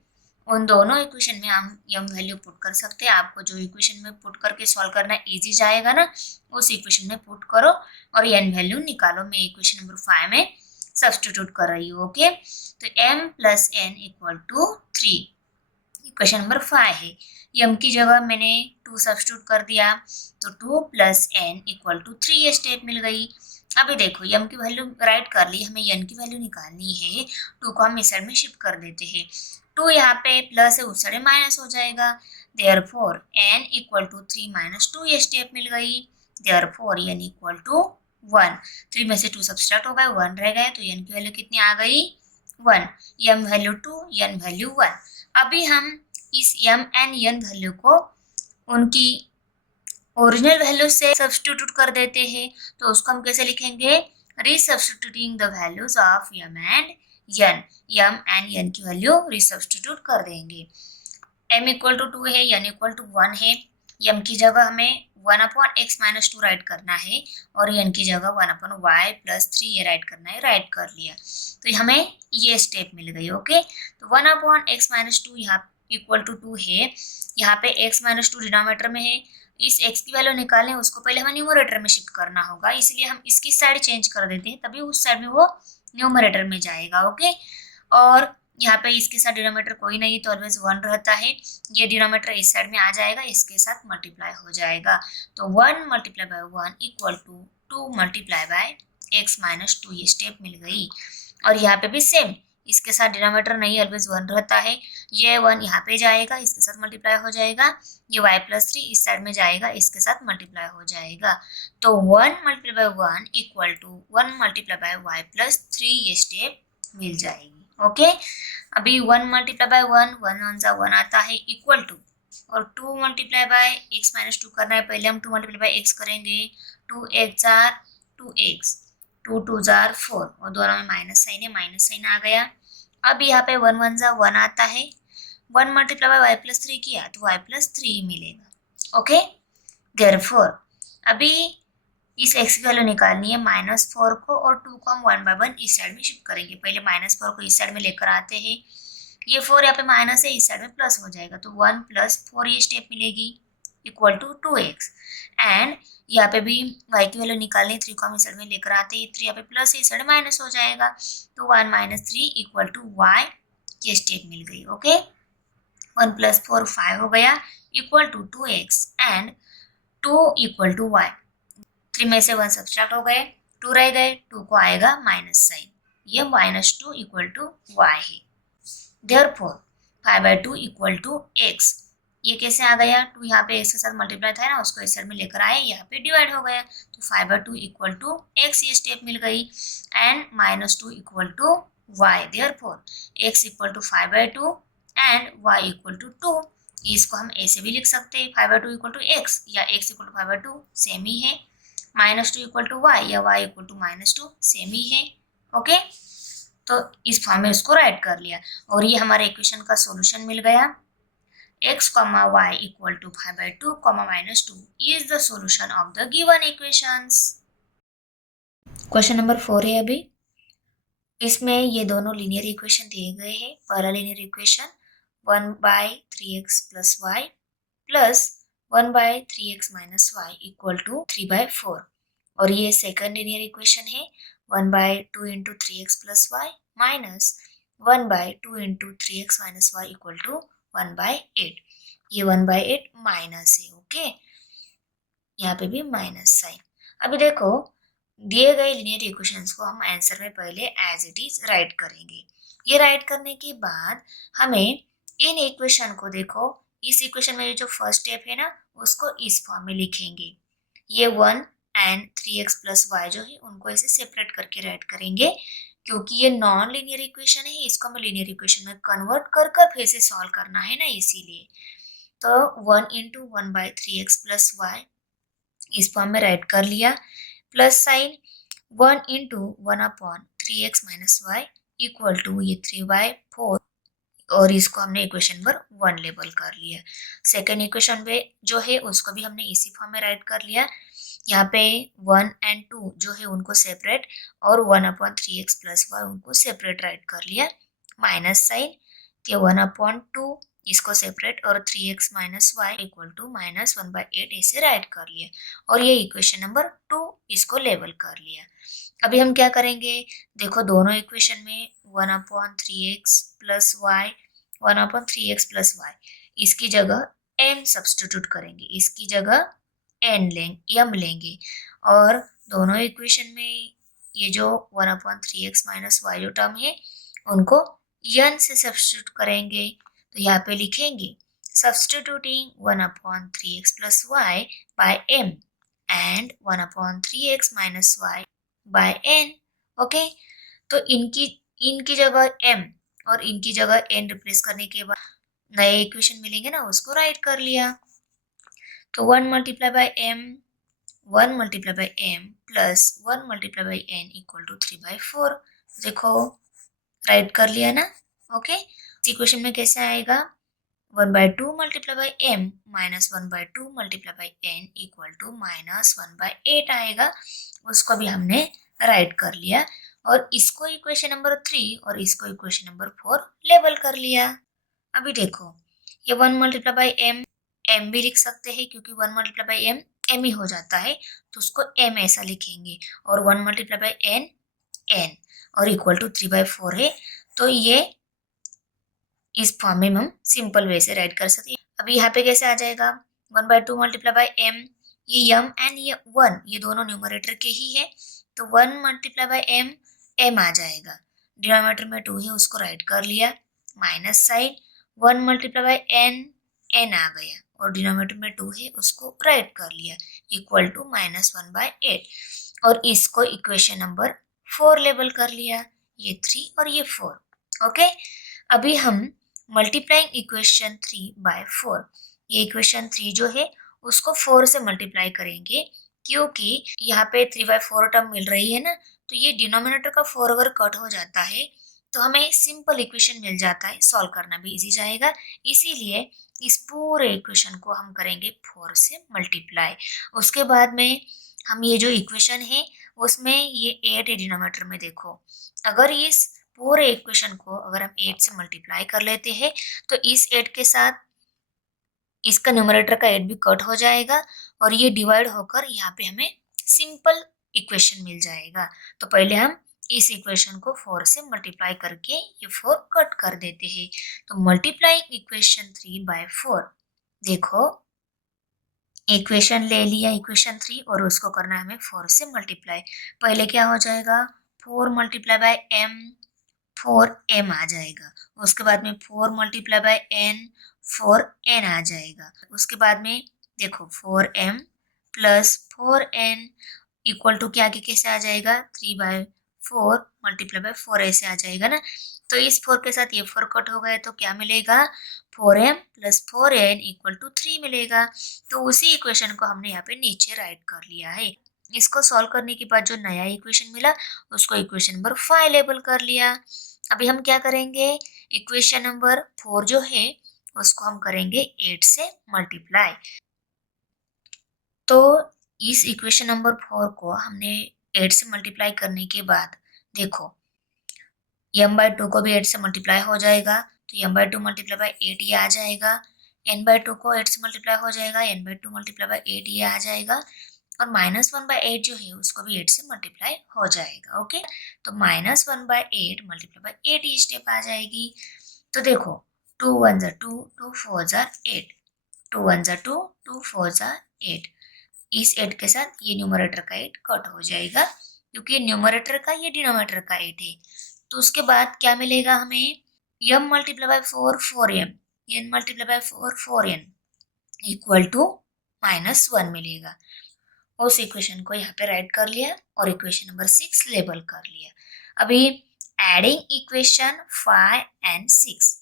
उन दोनों इक्वेशन में हम m वैल्यू पुट कर सकते हैं। आपको जो इक्वेशन में पुट करके सॉल्व करना इजी जाएगा ना, उस इक्वेशन में पुट करो और n वैल्यू निकालो। मैं इक्वेशन नंबर 5 में सब्स्टिट्यूट कर रही हूँ। ओके, तो m plus n equal to 3। Question number 5 है, m की जगह मैंने 2 सब्स्टिट्यूट कर दिया, तो 2 प्लस n इक्वल टू 3 ये स्टेप मिल गई। अभी देखो m की वैल्यू राइट कर ली, हमें n की वैल्यू निकालनी है। 2 को हम इस साइड में शिफ्ट कर देते हैं, 2 यहाँ पे प्लस है, उस साइड माइनस हो जाएगा। Therefore n equal to 3 minus 2 ये स्टेप मिल गई। Therefore n equal to 1। 3 में से 2 सब्सट्रैक्ट हो गए, 1 रह गए, तो n की वैल्यू कितनी आ गई? 1। m value 2, n value 1। अभी हम इस m एंड n वैल्यू को उनकी ओरिजिनल वैल्यू से सब्स्टिट्यूट कर देते हैं, तो उसको हम कैसे लिखेंगे? Resubstituting the values of m and n। m and n की वैल्यू रिसब्स्टिट्यूट कर देंगे। m इक्वल टू 2 है, n इक्वल टू 1 है। m की जगह हमें 1 अपॉन x माइनस 2 राइट करना है, और n की जगह 1 अपॉन y प्लस 3 ये राइट करना है। राइट कर लिया, तो हमें ये स्टेप मिल गई। ओके, तो 1 अपॉन x माइनस 2 यहाँ इक्वल टू 2 है, यहाँ पे x माइनस 2 डिनोमिनेटर में है। इस x की वैल्यू निकालने उसको पहले हमें न्यूमरेटर में शिफ्ट करना होगा, इसलिए हम इसकी साइड चेंज कर देते हैं, तभी उस साइड में वो न्यूमरेटर में जाएगा। ओके, और यहाँ पे इसके साथ डिनोमिनेटर कोई नहीं, तो ऑलवेज 1 रहता है। ये डिनोमिनेटर इस साइड में आ जाएगा, इसके साथ मल्टीप्लाई हो जाएगा, तो 1 multiply by 1 equal to 2 multiply by x minus 2 ये स्टेप मिल गई। और यहाँ पे भी सेम, इसके साथ डिनोमिनेटर नहीं, ऑलवेज 1 रहता है। ये 1 यहाँ पे जाएगा, इसके साथ मल्टीप्लाई हो जाएगा। ये y प्लस 3 इस साइड में जाएगा, इसके साथ मल्टीप्लाई हो जाएगा, तो 1 multiply by 1 equal to 1 multiply by y plus 3 ये स्टेप मिल जाएगी। ओके, अभी 1 मल्टीप्लाई बाय 1, 1 वन सा 1 आता है, इक्वल टू, और 2 मल्टीप्लाई बाय x माइनस 2 करना है, पहले हम 2 मल्टीप्लाई बाय x करेंगे। 2 एक जार 2x, 2 टू जार 4, और दोनों में माइनस साइन है, माइनस साइन आ गया। अब यहाँ पे 1 वन सा 1 आता है, 1 मल्टीप्लाई बाय y प्लस 3 किया, तो y प्लस 3 मिलेगा। ओके, देयरफॉर अभी इस x की वैल्यू निकालनी है, -4 को और 2 को हम 1 बाय 1 इस साइड में शिफ्ट करेंगे। पहले -4 को इस साइड में लेकर आते हैं, ये 4 यहाँ पे माइनस है, इस साइड में प्लस हो जाएगा, तो 1 प्लस 4 ये स्टेप मिलेगी, इक्वल टू 2x। एंड यहाँ पे भी y की वैल्यू निकालनी है, 3 को हम इस साइड में लेकर आते हैं, 3 यहाँ पे प्लस है, इस साइड माइनस हो जाएगा, तो 1 माइनस 3 इक्वल टू y ये स्टेप मिल गई। ओके, 1 प्लस 4 5 हो गया, equal to 2x and 2 equal to y। 3 में से 1 सब्सट्रैक्ट हो गए, 2 रह गए, 2 को आएगा माइनस साइन, ये -2 इक्वल टू y है। देयरफॉर 5/2 इक्वल टू x, ये कैसे आ गया? 2 यहाँ पे x के साथ मल्टीप्लाई था ना, उसको इस साइड में लेकर आए, यहाँ पे डिवाइड हो गया, तो 5/2 इक्वल टू x ये स्टेप मिल गई, and -2 equal to y। Therefore x equal to 5/2 and y equal to 2। इसको हम ऐसे भी लिख सकते हैं, 5/2 इक्वल टू x या x इक्वल टू 5/2 सेम ही है, -2 इक्वल टू y या y इक्वल टू -2 सेम ही है। ओके, तो इस फॉर्म में उसको राइट कर लिया, और ये हमारे इक्वेशन का सॉल्यूशन मिल गया। x, y equal to 5/2, -2 is the solution of the given equations. Question number 4 है अभी, इसमें ये दोनों लीनियर इक्वेशन दिए गए हैं। पहला linear equation 1/3x plus y plus 1/3x minus y equal to 3/4, और ये सेकंड लीनियर इक्वेशन है 1/2 into 3x plus y minus 1/2 into 3x minus y equal to 1/8। ये 1/8 माइनस है। ओके, यहाँ पे भी माइनस साइन। अभी देखो, दिए गए लीनियर इक्वेशंस को हम आंसर में पहले एज इट इज राइट करेंगे। ये राइट करने के बाद हमें इन इक्वेशन को देखो, इस इक्वेशन में जो फर्स्ट स्टेप है ना, उसको इस फॉर्म में लिखेंगे। ये 1 एंड 3x प्लस y जो है उनको ऐसे सेपरेट करके राइट करेंगे, क्योंकि ये नॉन लीनियर इक्वेशन है, इसको हमें लीनियर इक्वेशन में कन्वर्ट कर कर फिर से सॉल्व करना है ना, इसीलिए। तो 1 इंटू 1/3x प्लस y इस फॉर्म में राइट कर लिया, plus sign 1 into 1/3x minus y equal to ये 3/4, और इसको हमने इक्वेशन नंबर 1 लेबल कर लिया। सेकेंड इक्वेशन में जो है उसको भी हमने इसी फॉर्म में राइट कर लिया। यहाँ पे 1 एंड 2 जो है उनको सेपरेट, और 1/3x प्लस y उनको सेपरेट राइट कर लिया, माइनस साइन, ये 1/2 इसको सेपरेट, और 3x minus y equal to -1/8 ऐसे राइट कर लिया, और ये इक्वेशन नंबर 2 इसको लेबल कर लिया। अभी हम क्या करेंगे, देखो दोनों इक्वेशन में 1/3x प्लस वाई 1/3x+y, इसकी जगह m सब्स्टिट्यूट करेंगे, इसकी जगह m लेंगे और दोनों इक्वेशन में ये जो 1/3x-y जो टर्म है उनको n से सब्स्टिट्यूट करेंगे। तो यहाँ पे लिखेंगे substituting 1/3x+y by m and 1/3x-y by n। Okay, तो इनकी जगह m और इनकी जगह n रिप्लेस करने के बाद नए इक्वेशन मिलेंगे ना, उसको राइट कर लिया। तो 1 multiply by m 1 multiply by m plus 1 multiply by n equal to 3/4। देखो राइट कर लिया ना। ओके, इक्वेशन में कैसे आएगा, 1/2 multiply by m minus 1/2 multiply by n equal to -1/8 आएगा। उसको भी हमने राइट कर लिया और इसको इक्वेशन नंबर 3 और इसको इक्वेशन नंबर 4 लेबल कर लिया। अभी देखो ये 1 मल्टीप्लाई बाय m भी लिख सकते हैं क्योंकि 1 मल्टीप्लाई बाय m ही हो जाता है, तो उसको m ऐसा लिखेंगे और 1 मल्टीप्लाई बाय n और इक्वल टू 3/4 है, तो ये इस फॉर्म में हम सिंपल वे से राइट कर सकते हैं। अभी यहाँ पे कैसे आ जाएगा, 1/2 मल्टीप्लाई बाय m, ये m एंड ये 1 ये दोनों न्यूमरेटर के ही है, तो 1 मल्टीप्लाई बाय m आ जाएगा। डिनोमिनेटर में 2 है उसको राइट कर लिया, minus side 1 multiply by n आ गया और डिनोमिनेटर में 2 है उसको राइट कर लिया, इक्वल टू -1/8 और इसको इक्वेशन नंबर 4 लेबल कर लिया, ये 3 और ये 4। ओके, अभी हम मल्टीप्लाइंग इक्वेशन 3 बाय 4, ये इक्वेशन 3 जो है उसको 4 से मल्टीप्लाई करेंगे क्योंकि यहाँ पे 3/4 टर्म मिल रही है ना, तो ये डिनोमिनेटर का 4 अगर कट हो जाता है तो हमें सिंपल इक्वेशन मिल जाता है, सॉल्व करना भी इजी जाएगा। इसीलिए इस पूरे इक्वेशन को हम करेंगे 4 से मल्टीप्लाई। उसके बाद में हम ये जो इक्वेशन है उसमें ये 8 है डिनोमिनेटर में, देखो अगर इस पूरे इक्वेशन को अगर हम 8 से मल्टीप्लाई कर लेते हैं तो इस 8 के साथ इसका न्यूमरेटर का 8 भी कट हो जाएगा और ये डिवाइड होकर यहाँ पे हमें सिंपल इक्वेशन मिल जाएगा। तो पहले हम इस इक्वेशन को 4 से मल्टीप्लाई करके ये 4 कट कर देते हैं। तो मल्टीप्लाइंग इक्वेशन 3 बाय 4, देखो इक्वेशन ले लिया इक्वेशन 3 और उसको करना है हमें 4 से मल्टीप्लाई। पहले क्या हो जाएगा, 4 मल्टीप्लाई बाय m 4m आ जाएगा, उसके बाद में 4 मल्टीप्लाई बाय n 4n आ जाएगा, उसके बाद में देखो 4m plus 4n equal to क्या, कैसे आ जाएगा, 3/4 मल्टीप्लाई बाय 4 ऐसे आ जाएगा ना। तो इस 4 के साथ ये 4 कट हो गया तो क्या मिलेगा, 4m plus 4n equal to 3 मिलेगा। तो उसी इक्वेशन को हमने यहाँ पे नीचे राइट कर लिया है। इसको सॉल्व करने के बाद जो नया इक्वेशन मिला उसको इक्वेशन नंबर 5 लेबल कर लिया। अभी हम क्या करेंगे, इक्वेशन नंबर 4 जो है उसको हम करेंगे 8 से मल्टीप्लाई। तो इस इक्वेशन नंबर 4 को हमने 8 से मल्टीप्लाई करने के बाद देखो m/2 को भी 8 से मल्टीप्लाई हो जाएगा, तो m/2 मल्टीप्लाई बाय 8 ये आ जाएगा, n/2 को 8 से मल्टीप्लाई हो जाएगा, n/2 मल्टीप्लाई बाय 8 ये आ जाएगा और -1/8 जो है उसको भी 8 से मल्टीप्लाई हो जाएगा। ओके, तो -1/8 मल्टीप्लाई बाय 8 ये स्टेप आ जाएगी। तो देखो 2 1 2 2 4 8, 2 1 2 2 4 8, इस 8 के साथ ये न्यूमरेटर का 8 कट हो जाएगा क्योंकि न्यूमरेटर का ये डिनोमिनेटर का 8 है। तो उसके बाद क्या मिलेगा हमें, m multiply by 4 4m, n multiply by 4 4n equal to -1 मिलेगा। उस इक्वेशन को यहाँ पे राइट कर लिया और इक्वेशन नंबर 6 लेबल कर लिया। अभी adding equation 5 and 6,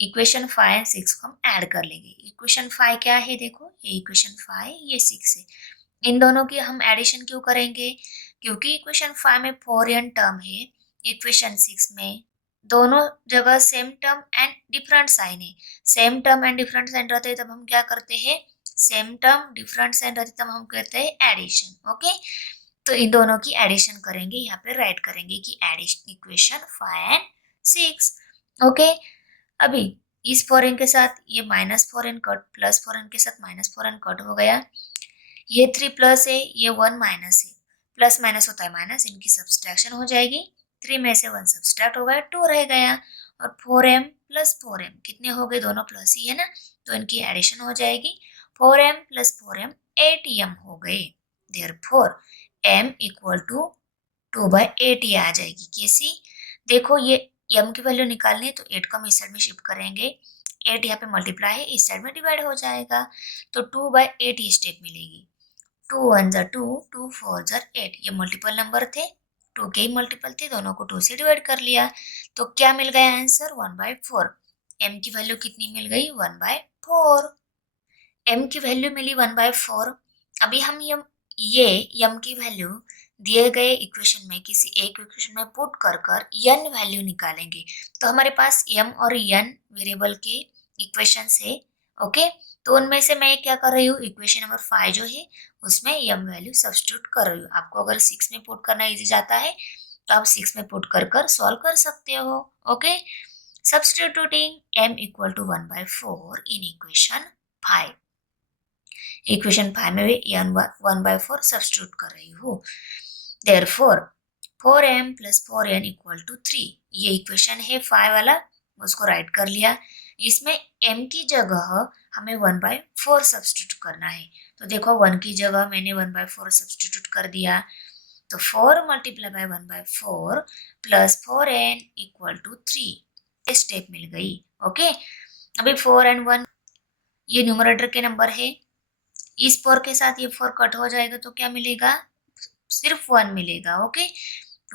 equation 5 and 6 को हम ऐड कर लेंगे। इक्वेशन 5 क्या है, देखो ये इक्वेशन 5 ये 6 है, इन दोनों की हम एडिशन क्यों करेंगे, क्योंकि इक्वेशन 5 में 4n टर्म है, इक्वेशन 6 में दोनों जगह same term and different sign है। Same term and different sign रहते हैं तब हम क्या करते हैं, सेम टर्म डिफरेंट साइन रहते तब हम कहते हैं एडिशन। ओके, तो इन दोनों की एडिशन करेंगे, यहाँ पे राइट करेंगे कि एडिशन इक्वेशन 5 एंड 6। ओके, अभी इस 4n के साथ ये -4n कट, +4n के साथ -4n कट हो गया, ये 3 प्लस है ये 1 माइनस है, प्लस माइनस होता है माइनस, इनकी सब्सट्रैक्शन हो जाएगी, 3 में से 1 सब्सट्रैक्ट हो गया, 2 रह गया, और 4m प्लस 4m कितने हो गए, दोनों प्लस ही है ना, तो इनकी एडिशन हो जाएगी, 4m प्लस 4m 8m हो गए। देयरफॉर m इक्वल टू 2/8 ये आ जाएगी। कैसी, देखो ये m की वैल्यू निकालनी है तो 8 को हम इस साइड में शिफ्ट करेंगे, 8 यहाँ पे मल्टीप्लाई है, इस साइड में डिवाइड हो जाएगा, तो 2/8 ये स्टेप मिलेगी। 2 1 जा 2, 2 4 जा 8, ये मल्टीपल नंबर थे, 2 के ही मल्टीपल थे, दोनों को 2 से डिवाइड कर लिया, तो क्या मिल गया आंसर, 1/4। m की वैल्यू कितनी मिल गई, 1/4। m की वैल्यू मिली 1/4। अभी हम ये m की वैल्यू दिए गए इक्वेशन में किसी एक इक्वेशन में पुट कर n वैल्यू निकालेंगे, तो हमारे पास m और n वेरिएबल के इक्वेशंस है। ओके, तो उनमें से मैं क्या कर रही हूँ, इक्वेशन नंबर 5 जो है उसमें m वैल्यू सब्स्टिट्यूट कर रही हूँ। आपको अगर 6 में पुट करना इजी जाता है तो आप 6 में पुट कर सॉल्व कर सकते हो। Okay, substituting m equal to 1/4 in equation 5। Equation 5 में भी 1/4 सब्स्टिट्यूट कर रही हूँ। Therefore 4m plus 4n equal to 3, ये इक्वेशन है 5 वाला, उसको राइट कर लिया। इसमें m की जगह हमें 1/4 सब्स्टिट्यूट करना है, तो देखो 1 की जगह मैंने 1/4 सब्स्टिट्यूट कर दिया, तो 4 multiply by 1/4 plus 4n equal to 3 step मिल गई। ओके, अभी 4 and 1 ये न्यूमरेटर के नंबर है, इस 4 के साथ ये 4 कट हो जाएगा तो क्या मिलेगा, सिर्फ 1 मिलेगा। Okay,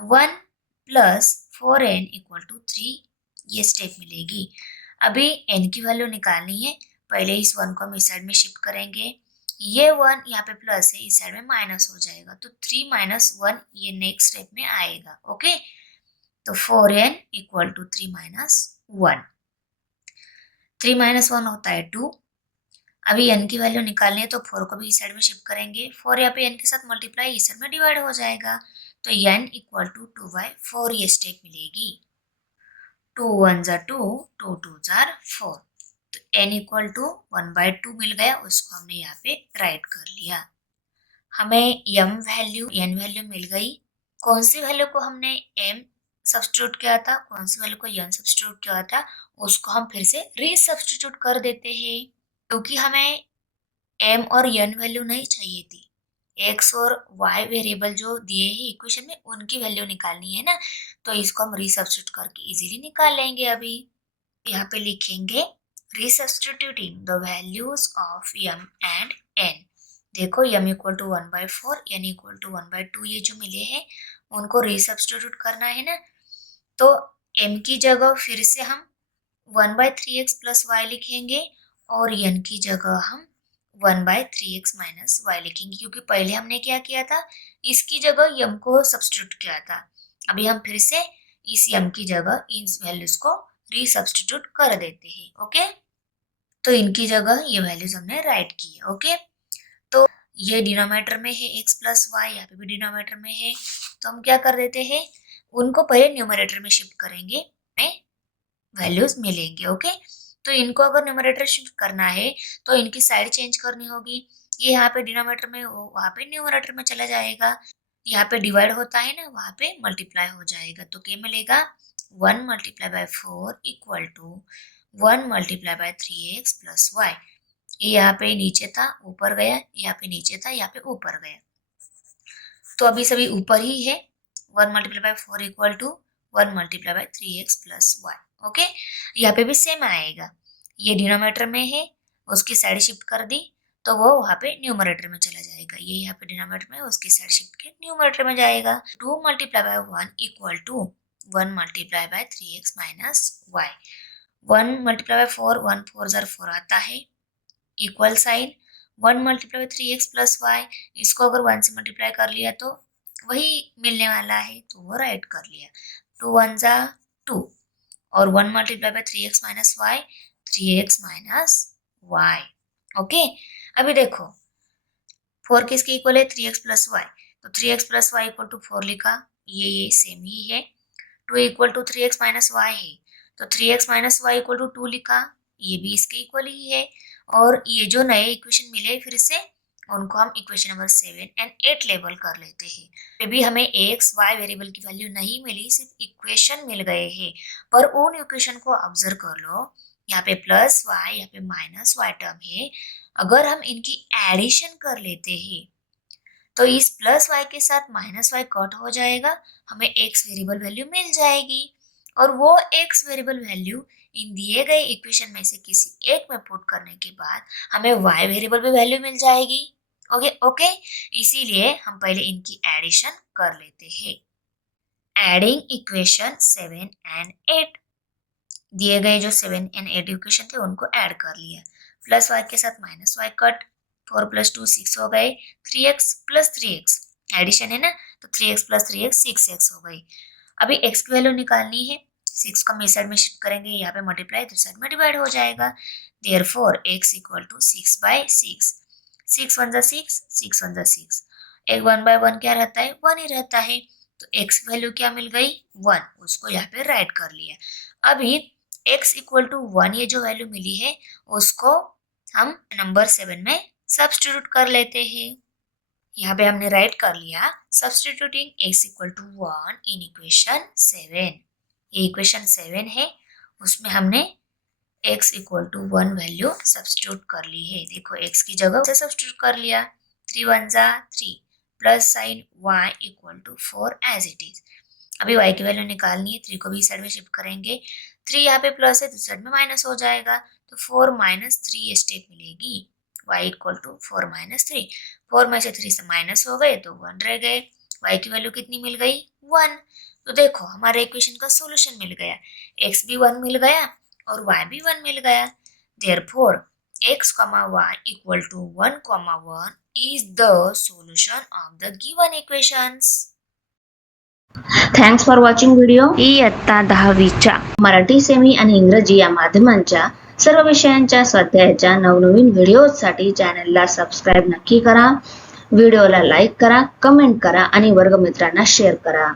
1 plus 4n equal to 3 ये स्टेप मिलेगी। अभी n की वैल्यू निकालनी है, पहले इस 1 को हम इस साइड में शिफ्ट करेंगे, ये 1 यहाँ पे प्लस है, इस साइड में माइनस हो जाएगा, तो 3 माइनस 1 ये नेक्स्ट स्टेप में आएगा। ओके, तो 4n equal to 3 minus 1, 3 minus 1 होता है 2। अभी n की वैल्यू निकालनी है तो 4 को भी इस साइड में शिफ्ट करेंगे, 4 यहाँ पे n के साथ मल्टीप्लाई इस साइड में डिवाइड हो जाएगा, तो n इक्वल टू 2/4 ये स्टेप मिलेगी। 2 1 जा 2, 2 2 जा 4, तो n इक्वल टू 1/2 मिल गया, उसको हमने यहाँ पे राइट कर लिया। हमें m वैल्यू n वैल्यू मिल गई, कौन सी वैल्यू को हमने m सब्स्टिट्यूट किया था, कौन सी वैल्यू को n सब्स्टिट्यूट किया था, उसको हम फिर से रीसब्स्टिट्यूट कर देते हैं, क्योंकि हमें m और n वैल्यू नहीं चाहिए थी, x और y वेरिएबल जो दिए हैं इक्वेशन में उनकी वैल्यू निकालनी है ना, तो इसको हम रीसब्स्टिट्यूट करके इजीली निकाल लेंगे। अभी यहाँ पे लिखेंगे resubstituting the values of m and n। देखो m equal to 1/4, n equal to 1/2 ये जो मिले हैं उनको रीसब्स्टिट्यूट करना है ना, तो m की जगह फिर से हम 1/3x प्लस y लिखेंगे और n की जगह हम 1/3x माइनस y लिखेंगे, क्योंकि पहले हमने क्या किया था, इसकी जगह m को सब्स्टिट्यूट किया था। अभी हम फिर से इस m की जगह इन वैल्यूज को रीसब्स्टिट्यूट कर देते हैं। ओके, तो इनकी जगह ये वैल्यूज हमने राइट की है। ओके, तो ये डिनोमिनेटर में है x प्लस वाई, यहाँ पे भी डिनोमिनेटर में है, तो हम क्या कर देते हैं, उनको पहले न्यूमरेटर में शिफ्ट करेंगे, वैल्यूज मिलेंगे। ओके, तो इनको अगर न्यूमरेटर शिफ्ट करना है तो इनकी साइड चेंज करनी होगी, ये यहाँ पे डिनोमिनेटर में वहाँ पे न्यूमरेटर में चला जाएगा, यहाँ पे डिवाइड होता है ना वहाँ पे मल्टीप्लाई हो जाएगा, तो क्या मिलेगा, 1 multiply by 4 equal to 1 multiply by 3x plus y. ये यहाँ पे नीचे था ऊपर गया, यहाँ पे नीचे था यहाँ पे ऊपर गया, तो अभी सभी ऊपर ही है, 1 multiply by 4 equal to 1 multiply by 3x plus y. Okay, यहाँ पे भी सेम आएगा, ये डिनोमिनेटर में है उसकी साइड शिफ्ट कर दी तो वो वहाँ पे न्यूमरेटर में चला जाएगा, ये यहाँ पे डिनोमिनेटर में उसकी साइड शिफ्ट के न्यूमरेटर में जाएगा। 2 multiply by 1 equal to 1 multiply by 3x minus y. 1 multiply by 4, 1 4 जार 4 आता है, equal sign 1 multiply by 3x plus y, इसको अगर 1 से मल्टीप्लाई कर लिया तो वही मिलने वाला है, तो वो राइट कर लिया। 2 1 जा 2 और 1 multiply by 3x minus y, 3x minus y. Okay, अभी देखो 4 किसके इक्वल है, 3x प्लस वाई, तो 3x plus y equal to 4 लिखा, ये सेम ही है। 2 equal to 3x minus Y है, तो 3x minus y equal to 2 लिखा, ये भी इसके इक्वल ही है। और ये जो नए इक्वेशन मिले फिर से उनको हम इक्वेशन नंबर 7 एंड 8 लेबल कर लेते हैं। फिर भी हमें एक्स वाई वेरिएबल की वैल्यू नहीं मिली, सिर्फ इक्वेशन मिल गए हैं। पर उन इक्वेशन को ऑब्जर्व कर लो, यहाँ पे प्लस वाई, यहाँ पे माइनस वाई टर्म है। अगर हम इनकी एडिशन कर लेते हैं तो इस प्लस वाई के साथ माइनस वाई कट हो जाएगा, हमें एक्स वेरिएबल वैल्यू मिल जाएगी। और वो एक्स वेरिएबल वैल्यू इन दिए गए इक्वेशन में से किसी एक में पुट करने के बाद हमें वाई वेरिएबल भी वैल्यू मिल जाएगी। ओके ओके, इसीलिए हम पहले इनकी एडिशन कर लेते हैं। एडिंग इक्वेशन 7 एंड 8, दिए गए जो 7 एंड 8 इक्वेशन थे उनको ऐड कर लिया। प्लस वाई के साथ माइनस वाई कट, 4 + 2 6 हो गए, 3x + 3x एडिशन है ना, तो 3x + 3x 6x हो गई। अभी x की वैल्यू निकालनी है, 6 को हम इस साइड में शिफ्ट करेंगे, यहाँ पे मल्टीप्लाई तो साइड में डिवाइड हो जाएगा। देयरफॉर x = 6/6, 6 1 6, 6 1 6, एक 1/1 क्या रहता है, 1 ही रहता है। तो x की वैल्यू क्या मिल गई, 1, उसको यहाँ पे राइट कर लिया। अभी x = 1 ये जो वैल्यू मिली है उसको हम नंबर 7 में सब्स्टिट्यूट कर लेते हैं। यहाँ पे हमने राइट कर लिया, सब्स्टिट्यूटिंग x = 1 इन इक्वेशन 7। ये इक्वेशन 7 है, उसमें हमने x = 1 वैल्यू सब्स्टिट्यूट कर ली है। देखो x की जगह से सब्स्टिट्यूट कर लिया, 3 1 3 plus sign y = 4 as it is. अभी y की वैल्यू निकालनी है, 3 को भी साइड में शिफ्ट करेंगे, 3 यहाँ पे प्लस है तो साइड में माइनस हो जाएगा, तो 4 - 3 स्टेप मिलेगी। y = 4 - 3, 4 में से 3 से माइनस हो गए तो 1 रह गए। y की वैल्यू कितनी मिल गई, 1। तो देखो हमारे इक्वेशन का सॉल्यूशन मिल गया, x भी 1 मिल गया और y भी 1 मिल गया। Therefore x, y = 1, 1 is the solution of the given equations. Thanks for watching video. इयत्ता 10वीच्या मराठी, सेमी आणि इंग्रजी या माध्यमांच्या सर्व विषयांच्या स्वाध्यायाच्या नवनवीन व्हिडिओसाठी चॅनलला सबस्क्राईब नक्की करा. व्हिडिओला लाईक करा, कमेंट करा आणि वर्गमित्रांना शेअर करा.